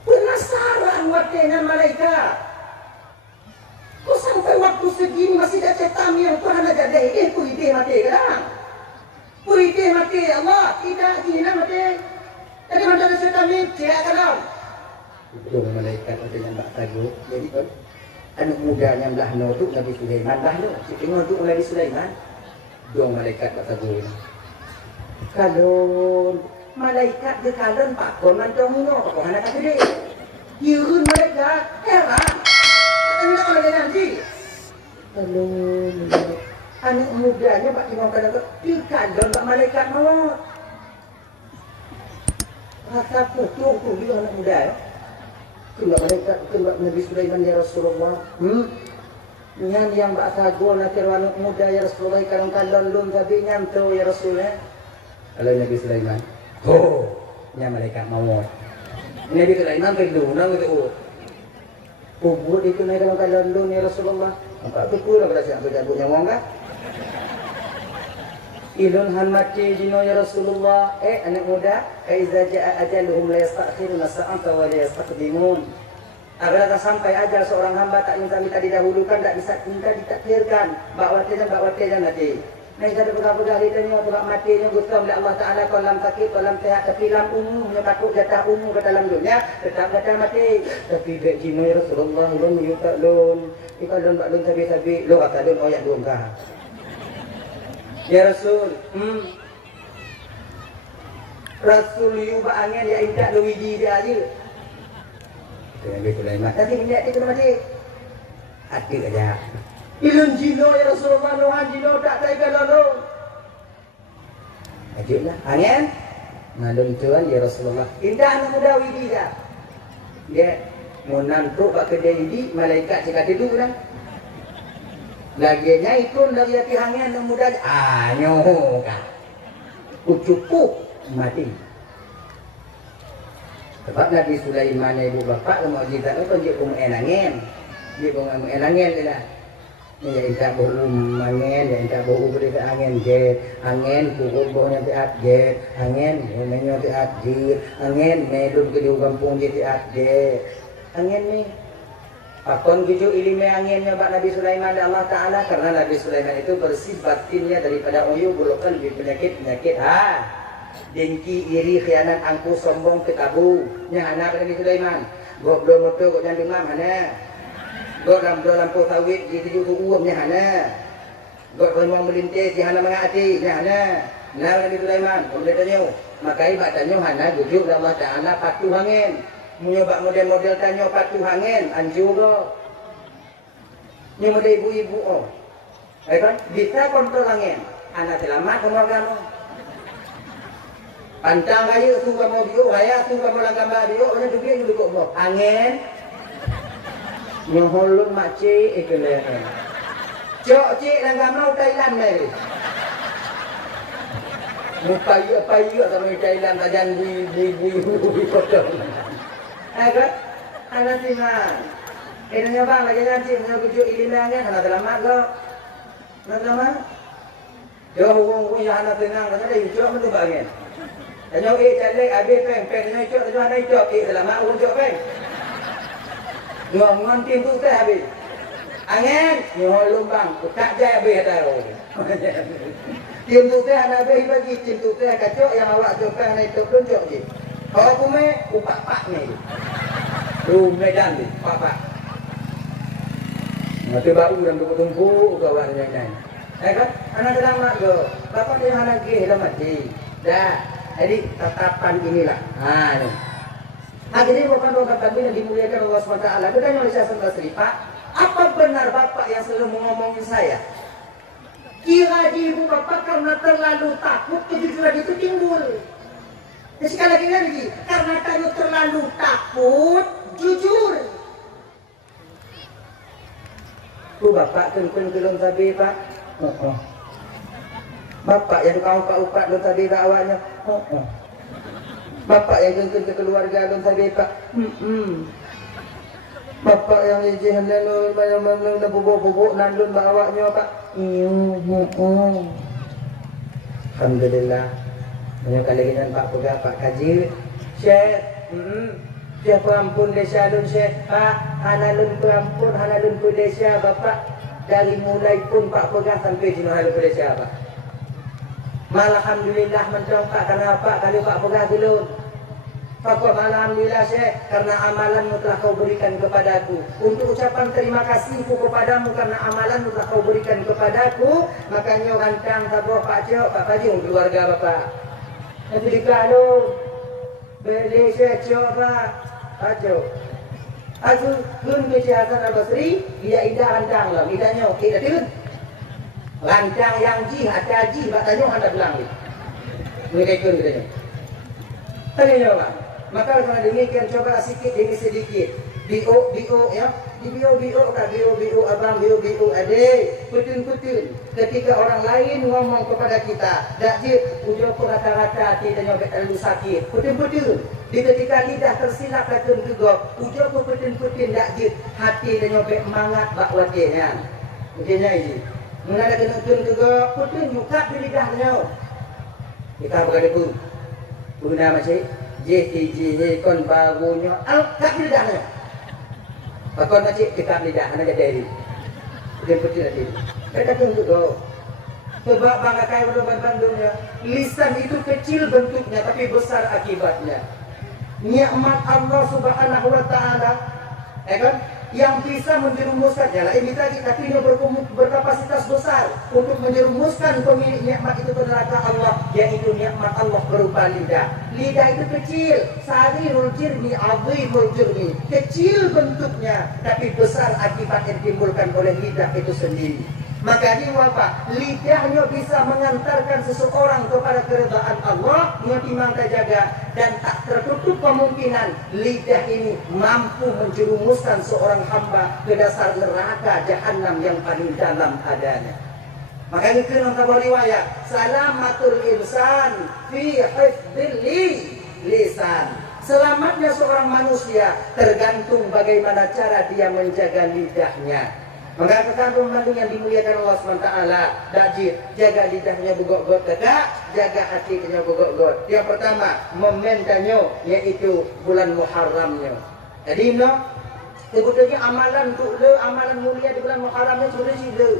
penasaran watinan malaikat. Kau sampai waktu segini masih dah cetam yang Tuhan aja deh, ide mati kan? Ide mati Allah, tidak gina mati. dari syaitan ni tidak kenal. Dong malaikat ada yang tak tahu. Jadi kan anak mudanya belah no tu Nabi Sulaiman belah no. Si tengok tu Nabi Sulaiman. Dong malaikat tak tahu. Kalau malaikat dia kalon pak kon mancong no kok anak kata dia. Yun malaikat heran. Katanya kalau dia nanti. Kalau anak mudanya pak tengok kadang dia kalon pak malaikat maut. Rasa putus tu juga anak muda ya. Keluar malaikat, keluar Nabi Sulaiman ya Rasulullah. Dengan yang bak sago nak anak muda ya Rasulullah kadang-kadang lum tapi nyanto ya Rasulullah. Kalau Nabi Sulaiman, nya malaikat maut. Nabi Sulaiman pergi nang itu. Kubur itu naik dalam kadang lum ya Rasulullah. Apa tu pula pada siapa cabutnya wong kah? Ilun han mati dino ya Rasulullah. Anak muda, iza jaa ajaluhum la yastakhiruna sa'ata wa la yastaqdimun. Apabila sampai ajal seorang hamba tak minta didahulukan, tak bisa minta ditakhirkan. Bawa tiada nanti. Nah, kita berapa hari tanya sebab matinya gusam oleh Allah Taala kolam sakit, kolam sehat, tapi lam umumnya takut jatah umum ke dalam dunia, tetap jatah mati. Tapi bek dino ya Rasulullah lun yuta lun. Kita lun bak lun sabi-sabi, lu kata lun oyak lun kah. Ya Rasul, Rasul yu ba angin ya indak lu wiji dia aja. Nabi Sulaiman tadi minyak dia kena mati. Hati aja. Ilun jino ya Rasulullah, nuhan jino tak tega lalu. Ajulah angin. Ngalun tuan ya Rasulullah. Indah anak muda wiji dah. Dia mau nantuk bak kedai wiji, malaikat cakap itu kan. Laginya itu dari hati hangin anak muda. Nyoh kan. Cukup mati. Sebab Nabi Sulaiman ibu bapa mukjizat itu dia pun enangin. Dia pun enangin dia lah. Ya inta bau angin, ya inta bau beri angin jet, angin pukul baunya tiap jet, angin rumahnya tiap jet, angin medun ke di kampung tiap jet. Angin ni pakon gitu ilmu anginnya Pak Nabi Sulaiman dan Allah Taala karena Nabi Sulaiman itu bersih batinnya daripada uyu bulukan penyakit dengki, iri, khianat, angku, sombong, ketabu. Nya anak Nabi Sulaiman. Gok belum motor, gok jangan demam mana? Gok lampu sawit, gitu uam nya mana? Gok penuang melintir, jihana mengati, nya mana? Nah Nabi Sulaiman, boleh tanya. Makai bak tanya hana gujuk Allah Taala patuh angin. Menyobak model-model tanya patuh angin, anjur go. Nya model ibu-ibu oh. Kan bisa kontrol angin. Anak selamat keluargamu. Pantang kayu suka mau bio, raya suka mau langgambar bio, orang tu dia duduk kok angin. Nyoholung makcik ikhlas. Cok cik langgamau Thailand ni. Muka iya sama Thailand tajan bui kotor. Kan? Anak sih mah. Ini bang lagi nanti mengujuk ilimnya anak selamat go. Anak selamat. Jauh hubung ya anak tenang, ada hijau mana bagian. Tanya calik habis peng tanya cok tanya ada cok selamat urun cok peng. Ngon tim tu teh habis. Angin nyoh lumbang tak jaya habis tahu. Tim tu teh ada habis bagi tim tu teh kacok yang awak cok peng naik cok cok je. Kalau aku me upak ni. Tu medan ni pak. Mati bau dan tumpu kawan yang lain. Kan anak selamat go. Bapak dia anak ke dah mati. Dah. Jadi tatapan inilah. Ini. Jadi bukan tadi yang dimuliakan Allah SWT. Bertanya oleh Syekh Basri, Pak, apa benar Bapak yang selalu mengomongin saya? Kira di ibu Bapak karena terlalu takut kejujuran itu timbul. Jadi sekali lagi, karena kamu terlalu takut, jujur. Tu Bapak kelon sabi Pak. Bapak yang kau upat don sabi awaknya. Bapak yang ke keluarga don sabi Pak. Bapak yang ijihan lalu bayang-bayang dan bubuk-bubuk nandun bawaknya Pak. Alhamdulillah. Banyak kali dengan Pak Pegang, Pak Kaji. Syekh, siapa ampun desa lun Syekh. Pak, hanalun perampun, hanalun desa Bapak. Dari mulai pun Pak Pegang sampai jenuh halun desa Pak. Malah alhamdulillah mencong Pak, kenapa kalau Pak Pegang dulu. Fakul alhamdulillah Syekh, karena amalanmu telah kau berikan kepadaku. Untuk ucapan terima kasihku kepadamu karena amalanmu telah kau berikan kepadaku, makanya rantang tabur Pak Cik, Pak Haji untuk keluarga Bapak. Nanti dikalu beli Syekh Cik Pak Cik. Aku kun ke Syekh Hasan Al-Basri, dia indah rantang lah. Idahnya okey dah tu. Rantang yang ji, hati ji, Pak Tanjung anda bilang ni. Mereka kun katanya. Tanya Pak. Maka kalau demikian coba sikit demi sedikit. BO ya. Di BO kan BO abang BO adik. Putun. Ketika orang lain ngomong kepada kita, dak jid ujung rata-rata kita nyobek terlalu sakit. Putun. Di ketika lidah tersilap datun gegok, ujung putun dak jid hati dan nyobek mangat bak watinya. Macamnya ini. Mula ada kena gegok, putun nyukat di lidahnya. Kita berada pun. Guna macam JTJ kon barunya alkat lidahnya. Pakon macam dekat lidah anak jadi. Dia putih tadi. Kita tunggu go. Sebab bangga kaya Bandungnya, lisan itu kecil bentuknya tapi besar akibatnya. Nikmat Allah Subhanahu wa taala, kan? Yang bisa menjerumuskannya lah ini tadi, tapi dia berkapasitas besar untuk menjerumuskan pemilik nikmat itu ke neraka Allah, yaitu nikmat Allah berupa lidah. Lidah itu kecil, sarirul jirmi, azimul jirmi, kecil bentuknya tapi besar akibat yang ditimbulkan oleh lidah itu sendiri. Makanya apa? Lidahnya bisa mengantarkan seseorang kepada keridhaan Allah, yang terjaga, dan tak tertutup kemungkinan lidah ini mampu menjerumuskan seorang hamba ke dasar neraka jahanam yang paling dalam adanya. Makanya kena tahu riwayat, salamatul insan fi hifdzil lisan. Selamatnya seorang manusia tergantung bagaimana cara dia menjaga lidahnya. Maka kekandung yang dimuliakan Allah SWT, dajir, jaga lidahnya bugok-got tegak, jaga hatinya bugok-got. Yang pertama, momentannya, yaitu bulan Muharramnya. Jadi, sebetulnya amalan untuk amalan mulia di bulan Muharramnya sudah sila.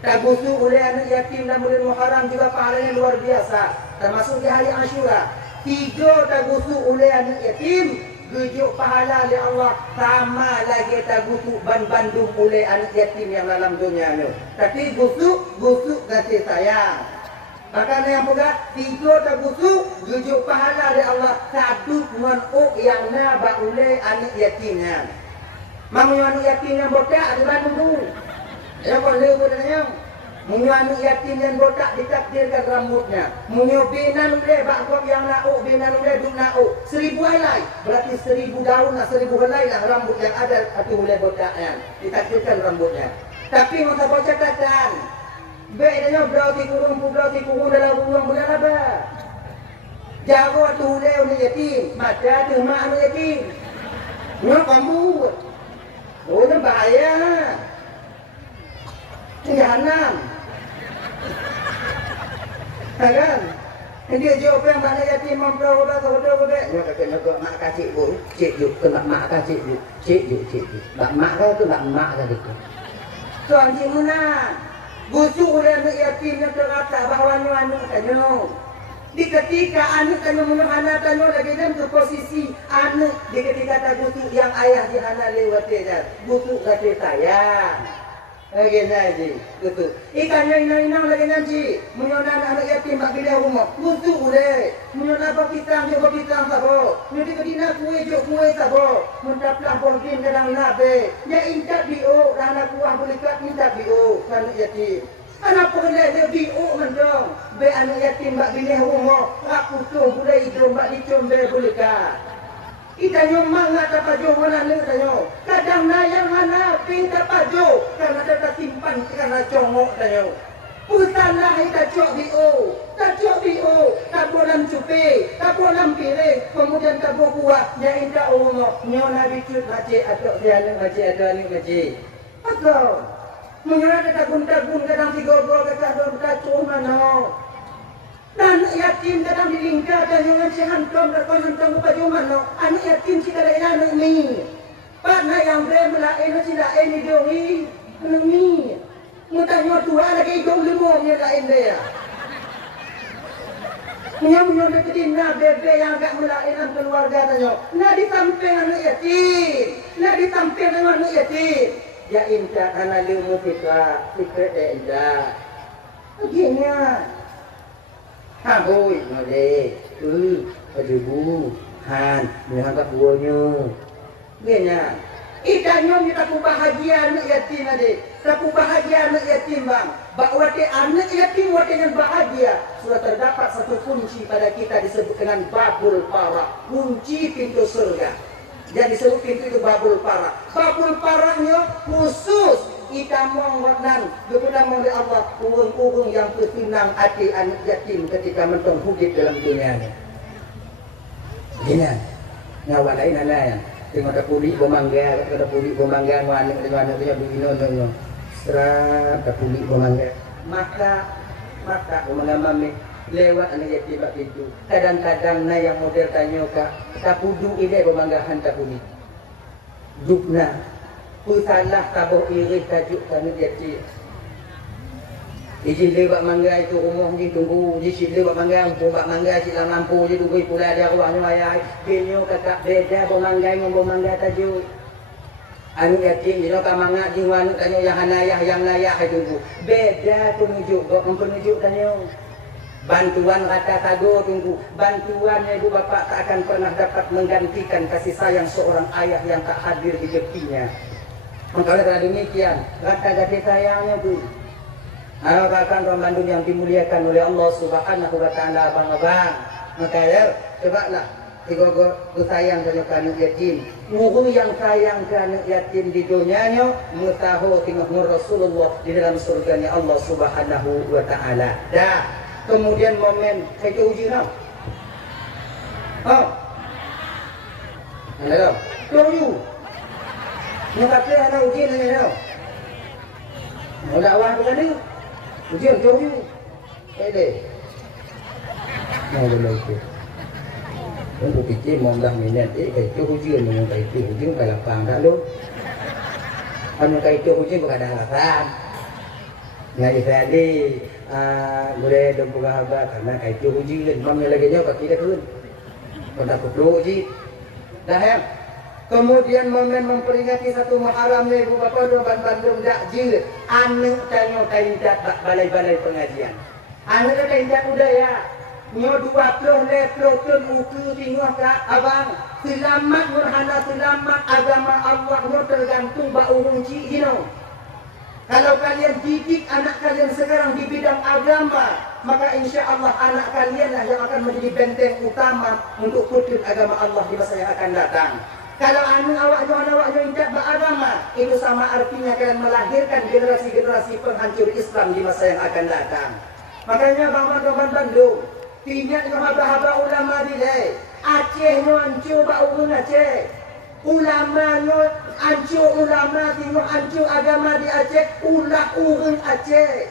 Tabusu oleh anak yatim dan bulan Muharram juga pahalanya luar biasa. Termasuk di hari Ashura. 3 tabusu oleh anak yatim, tujuh pahala oleh Allah sama lagi tak busuk bandung oleh anak yatim yang dalam dunia ni. Tapi busuk kasih sayang. Maka yang pula 3 tak busuk tujuh pahala oleh Allah satu menuk yang nabak oleh anak yatimnya. Mamu anak yatim yang botak ada bandung tu. Ya boleh katanya. Menganu yatim yang botak ditakdirkan rambutnya. Menyobinan oleh bakok yang nauk, binan oleh duk nauk. 1000 helai. Berarti 1000 daun lah, 1000 helai lah rambut yang ada hati oleh botaknya. Ditakdirkan rambutnya. Tapi masa bocah catatan. Bedanya belau kurung dalam buang bulan apa? Jago tu oleh yatim. Mata tu mak anu yatim. Nak kamu. Oh, ini bahaya. Jahanam. Kan? Dia jawab yang mana yatim memperoleh saudara. Dia kata nak mak kacik pun, cik juk kena mak kacik juk, cik juk. Mak kau tu mak tadi tu. Tuan cik mana? Busuk oleh anak yatim yang terkata bahawa anu tanya. Di ketika anak tanya munuh anak tanya lagi dalam tu posisi anak di ketika tak busuk yang ayah di anak lewat dia. Busuk kata sayang. Lagi nanti, betul. Ikannya inang lagi nanti. Menyonan anak yatim bak bila rumah. Busuk boleh. Menyonan apa pisang sabo. Nanti kedina kue sabo. Mentaplah porkin kadang nabe. Ya intak bio. Anak kuah boleh kat intak bio. Anak yatim. Anak boleh dia bio mendong. Be anak yatim bak bila rumah. Rak putus boleh hidung bak dicom boleh kat. Kita nyomang tak pajo mana ni tanya. Kadang nayang mana ping tak pajo karena kita simpan karena congok tanya. Putanlah kita cok bio, tak boleh cupi, tak boleh piring, kemudian tak boleh buat. Ya indah umur, nyona bicut macam atau dia ni macam. Atau menyurat tagun kadang 3 kata cuma no. Dan yatim kadang dilingkar dan yang hantam baju mana anak yatim si kadang anak ni pada yang bermelain si lain idoi ni mutanya tua lagi idong lemongnya lain dia Menyambung betina bebe yang agak melainan keluarga tanya. Nak ditampil anak yatim. Nak ditampil dengan anak yatim. Ya indah anak ilmu fikra indah. Begini. Haboi ngode. Aduh han menganggap buahnya. Begini. Ikannya kita bahagia anak yatim adik. Tapi bahagia anak yatim bang. Bahawa anak yatim dengan bahagia. Sudah terdapat satu kunci pada kita disebut dengan babul para. Kunci pintu surga. Jadi disebut pintu itu babul para. Babul paranya khusus. Kita mengwadnan. Kepada oleh Allah. Urung-urung yang bertunang hati anak yatim ketika mentong hidup dalam dunia ini. Gini. Ngawal lain anak. Tengok ada puli bermangga, ada puli bermangga, mana punya begini, serat ada puli bermangga. Maka bermangga mami lewat anak yatim bak itu. Kadang-kadang na yang model tanya kak, tak pudu ide bermanggahan tak puli. Dukna, pusalah tabuh iri tajuk anak yatim. Izin lewat mangga itu rumah ni tunggu izin lewat mangga untuk bak mangga sila mampu je tunggu pula dia ruangnya ayah kenyo kakak beda bermangga dengan bermangga tajuk anu yatim dia ka mangga di wanu tanya yang hanayah yang layak tunggu beda penunjuk kok penunjuk tanya bantuan kata tago tunggu bantuannya ibu bapa tak akan pernah dapat menggantikan kasih sayang seorang ayah yang tak hadir di depinya. Maka oleh demikian kata kasih sayangnya tu akan orang Bandung yang dimuliakan oleh Allah Subhanahu wa taala abang-abang. Maka ya, cobalah tiga-tiga sayang dengan anak yatim. Guru yang sayang ke anak yatim di dunianya mutahu tengok Rasulullah di dalam surganya Allah Subhanahu wa taala. Dah. Kemudian momen itu uji nak. Oh. Halo. Tunggu. Nak kata anak uji ni tau. Mau dakwah ke sana? Ujian jauh ni. Deh. Mau boleh itu. Untuk fikir mau dah minat itu ujian dengan itu ujian kalau lapang dah lu. Kalau itu ujian bukan dah lapang. Ngai tadi boleh dompu habat karena itu ujian memang lagi jauh kaki dah turun. Pada perlu uji. Dah ya. Kemudian momen memperingati satu Muharramnya ibu bapa Roban Bandung dak je anak tanya taindat balai-balai pengajian. Anak taindat budaya. Nyo 20 ton uku tengok kak abang. Selamat murhana selamat agama Allah nyo tergantung ba urung ci hino. Kalau kalian didik anak kalian sekarang di bidang agama, maka insya Allah anak kalian lah yang akan menjadi benteng utama untuk kutub agama Allah di masa yang akan datang. Kalau anak awaknya tidak beragama, itu sama artinya kalian melahirkan generasi-generasi penghancur Islam di masa yang akan datang. Makanya bang Bandung, tidak haba-haba ulama dilai. Aceh no hancur bau Aceh. Ulama no hancur ulama, tengok hancur agama di Aceh, ulah urun Aceh.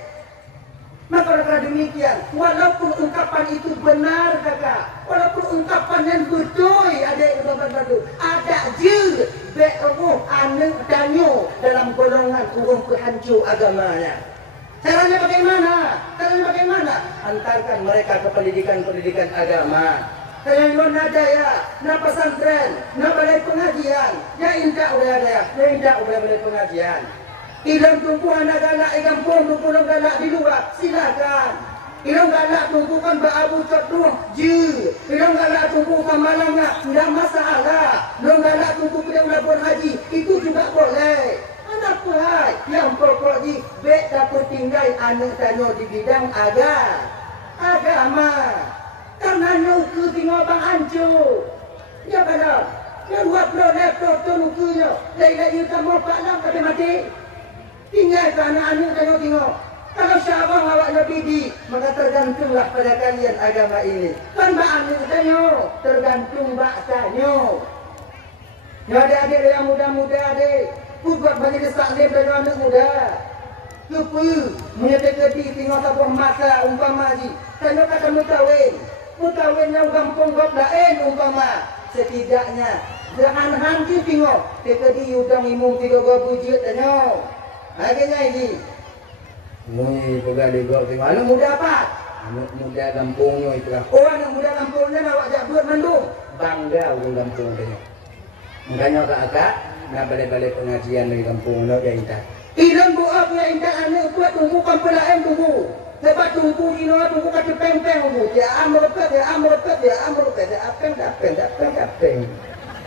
Maka karena demikian, walaupun ungkapan itu benar kakak, walaupun ungkapan yang betul adik bapak-bapak, ada je be'ruh anak danyo dalam golongan urung penghancur agamanya. Caranya bagaimana? Antarkan mereka ke pendidikan agama. Kalian mana ada ya, na pesantren, na balai pengajian, ya indah balai pengajian. Ilang tumpuan anak galak, ilang pun tumpuan galak di luar, silakan. Ilang galak tumpukan baabu codong, je. Ilang galak tumpukan malangnya, tidak masalah. Ilang galak tumpukan lapor haji, itu juga boleh. Anak puhai, yang pokok di bek dapat tinggal anak tanya di bidang agama. Karena nuku tengok bang hancur. Ya benar. Yang buat laptop tu nukunya. Lagi-lagi kamu pak nak kata mati. Tinggal ke anak-anak tengok. Kalau syabang awak nak didik, maka tergantunglah pada kalian agama ini. Kan bak anak tengok, tergantung bak tengok. Ya adik-adik yang muda-muda adik, buat majlis taklim dengan anak muda. Lupa, menyatakan kedi tengok sebuah masa umpama haji. Tengok kata mutawin yang gampang buat lain umpama. Setidaknya, jangan hantu tengok. Kedi udang imum 3 bujut tengok. Akhirnya ini. Mui pegali gua tengok. Anak muda apa? anak muda kampungnya itu lah. Oh, anak muda kampungnya nak awak buat mandung. Bangga orang kampung dia. Makanya kakak nak balik-balik pengajian dari kampung lo dia ingat. Ilang doa punya ingat anak buat tunggu kampung lain tunggu. Sebab tunggu ini tunggu kata peng-peng tunggu. Dia ambil apeng.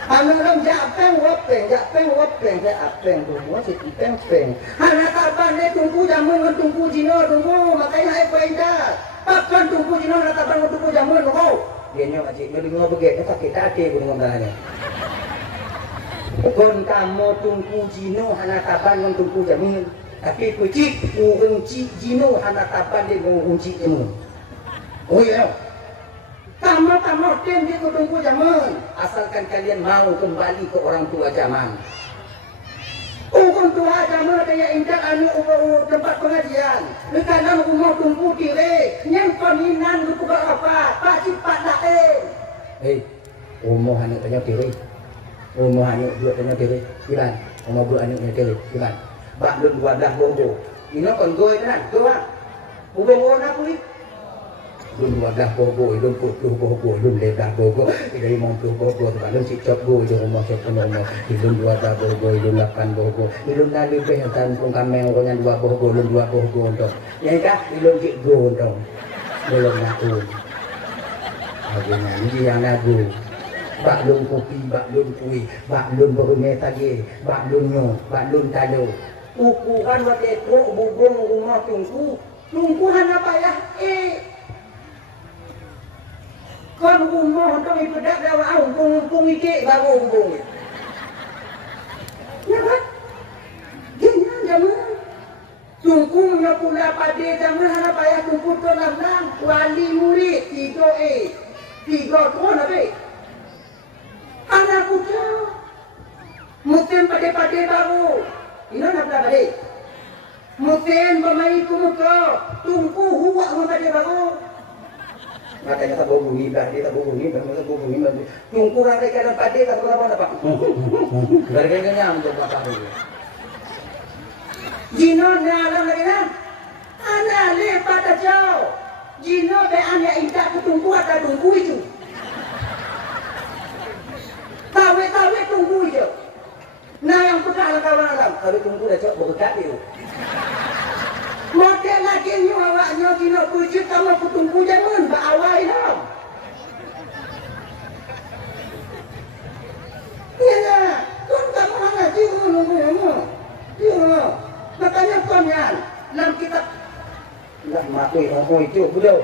Anak orang japeng wapeng tunggu si peng. Anak kapan dia tunggu jamun tunggu Cina tunggu. Makanya saya ingat. Kapan tunggu Cina anak kapan tunggu jamun tunggu. Dia nyok cik, dia dengar begitu sakit hati pun ngomongnya. Kon kamu tunggu Cina anak kapan tunggu jamun. Tapi kucing unci Cina anak kapan dia unci jamun. Oh iya. Kamu tem dia tunggu jamun. Asalkan kalian mau kembali ke orang tua zaman. Orang tua zaman kayak indah anu tempat pengajian. Kadang rumah tunggu kiri, yang peninan itu apa? Pak cipat lain. Hei, rumah anu tanya kiri. Rumah anu dua tanya kiri. Gimana? Rumah dua anu tanya kiri. Gimana? Bak lun 12 bongo. Ini kon goy kan? Tuh. Bongo nak kulit. Lun 12 bongo, lun 40 bongo, lun 11 bongo. Dari 50 bongo, lun cicok go di rumah saya penuh. Lun 12 bongo, lun 8 bongo. Lun dah lebih tan pun kami orang 2 bongo, lun 2 bongo untuk. Yang kah? Lun cik go untuk. Belum aku. Bagaimana ini yang lagu. Bak lun kopi, bak lun kui, bak lun berumeh tadi, bak lun nyo, bak lun talo. Ukuran waktu itu bubung rumah tungku hana payah kon rumah untuk ibadat dawa ungkung ike baru ungkung ya kan gini zaman tungkunya pula pada zaman hana payah tungku terang wali murid 3 tahun habis anak putra musim pada baru ini nak pada musim bermain muka tungku huwak pada baru. Makanya tak bawa bunyi dah, dia tak bawa bunyi, tak bawa bunyi. Tungku rantai kanan pada tak berapa dapat. Gara-gara kenyang untuk bapak dulu. Jino ni alam lagi kan? Anak lepas tak jauh. Jino bean yang indah ke tungku ada tungku itu. Tawe tungku itu. Nah yang pernah kawan alam, kalau tungku dah cok berkat itu. Model lagi ni awaknya Jino puji kamu kutungku jangan berawai dong. Ya, kon kamu hanya nunggu. Makanya kon yan, dalam kitab nak makui itu budau.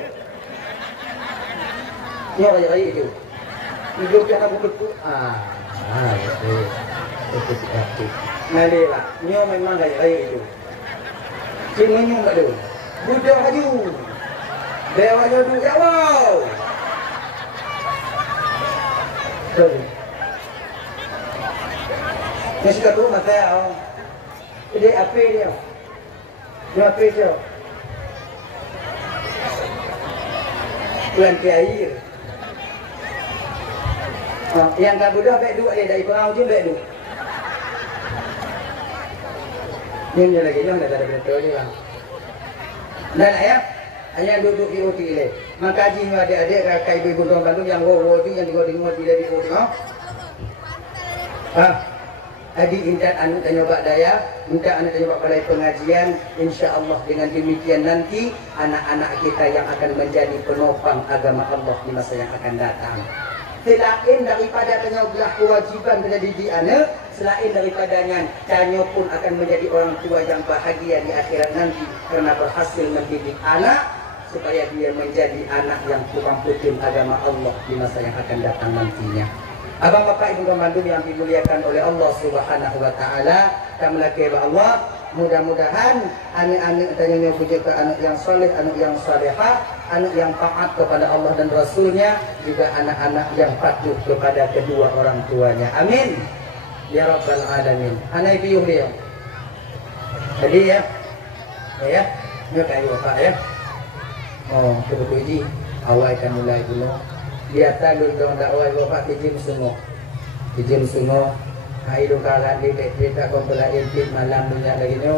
Nyo kaya itu. Hidup yang aku betul. Itu. Nalilah, nyo memang kaya itu. Cimenyu tak ada. Budak maju. Lewatnya duduk jawab. Betul. Dia suka tu mata ya. Dia apa dia? Dia apa dia? Tuan air. Yang tak budak baik duduk dia dari perang je baik duduk. Ini lagi jangan ada betul ni bang. Dan ayah hanya duduk di OT le. Maka haji adik-adik rakai ibu tuan Bandung yang wo tu yang dengar tidak di OT. Adik minta anu tanya bak daya, minta anu tanya bak balai pengajian. Insya-Allah dengan demikian nanti anak-anak kita yang akan menjadi penopang agama Allah di masa yang akan datang. Selain daripada penyoblah kewajiban mendidik anak, selain daripadanya Canyo pun akan menjadi orang tua yang bahagia di akhirat nanti karena berhasil mendidik anak supaya dia menjadi anak yang tukang putih agama Allah di masa yang akan datang nantinya. Abang bapak ibu Bandung yang dimuliakan oleh Allah Subhanahu wa taala, tamlaki Allah, mudah-mudahan anak-anak tanya puji ke anak yang soleh, anak yang salehah, anak yang taat kepada Allah dan Rasulnya, juga anak-anak yang patuh kepada kedua orang tuanya. Amin ya rabbal alamin. Anak piuh dia. Jadi ya ni kayu bapak ya. Oh, kebetulan awal kan mulai dulu. Dia talun dong dakwah bapak kijim semua. Hai dong kalan di kita kompela intik malam dunia lagi ni.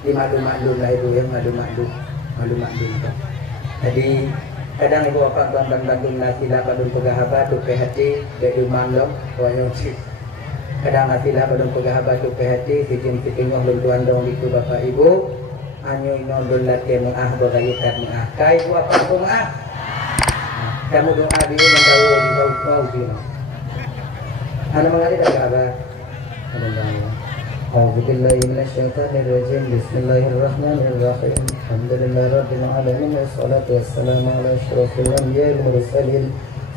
Di madu-madu lah itu ya, madu-madu tu. Jadi kadang ibu bapak tuan Bandung nasilah padun pegahaba tu PHT dari mandom wayang sip. Kadang nasilah padun pegahaba tu PHT siting lun tuan dong itu bapak ibu anyo inondol lati mengah bagayikat mengah kai tu apa tu mengah. Kamu doa dia mendawu di bau sini. Ana mengalir agak abah. أعوذ بالله من الشيطان الرجيم بسم الله الرحمن الرحيم الحمد لله رب العالمين والصلاة والسلام على أشرف الأنبياء والمرسلين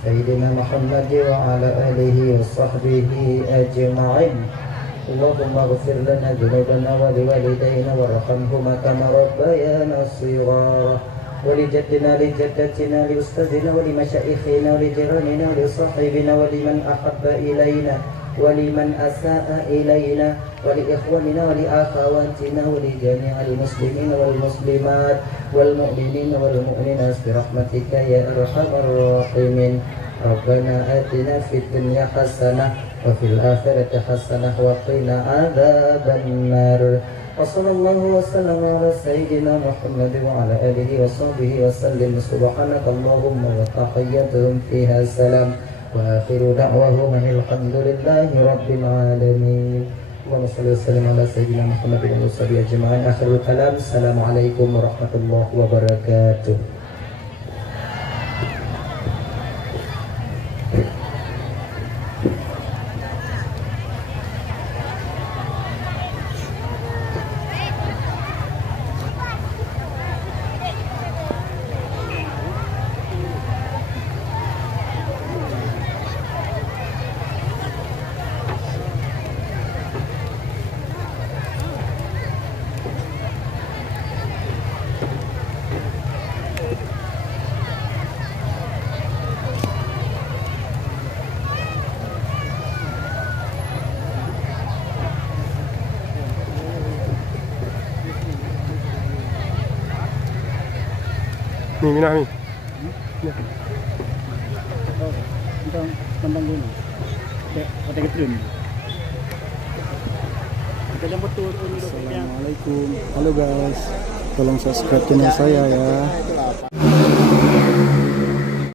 سيدنا محمد وعلى آله وصحبه أجمعين اللهم اغفر لنا ذنوبنا ولوالدينا وارحمهما كما ربيانا صغارا ولجدنا لجدتنا لأستاذنا ولمشايخنا ولجيراننا ولصاحبنا ولمن أحب إلينا ولمن أساء إلينا ولإخواننا ولأخواتنا ولجميع المسلمين والمسلمات والمؤمنين والمؤمنات برحمتك يا أرحم الراحمين ربنا آتنا في الدنيا حسنة وفي الآخرة حسنة وقنا عذاب النار وصلى الله وسلم على سيدنا محمد وعلى آله وصحبه وسلم سبحانك اللهم وتحياتهم فيها سلام وآخر دعواهم الحمد لله رب العالمين اللهم صل وسلم على سيدنا محمد وصحبه أجمعين آخر الكلام السلام عليكم ورحمة الله وبركاته. Nih, minah nih. Kita pandang dulu. Kita ketrim. Assalamualaikum. Halo guys. Tolong subscribe channel saya ya.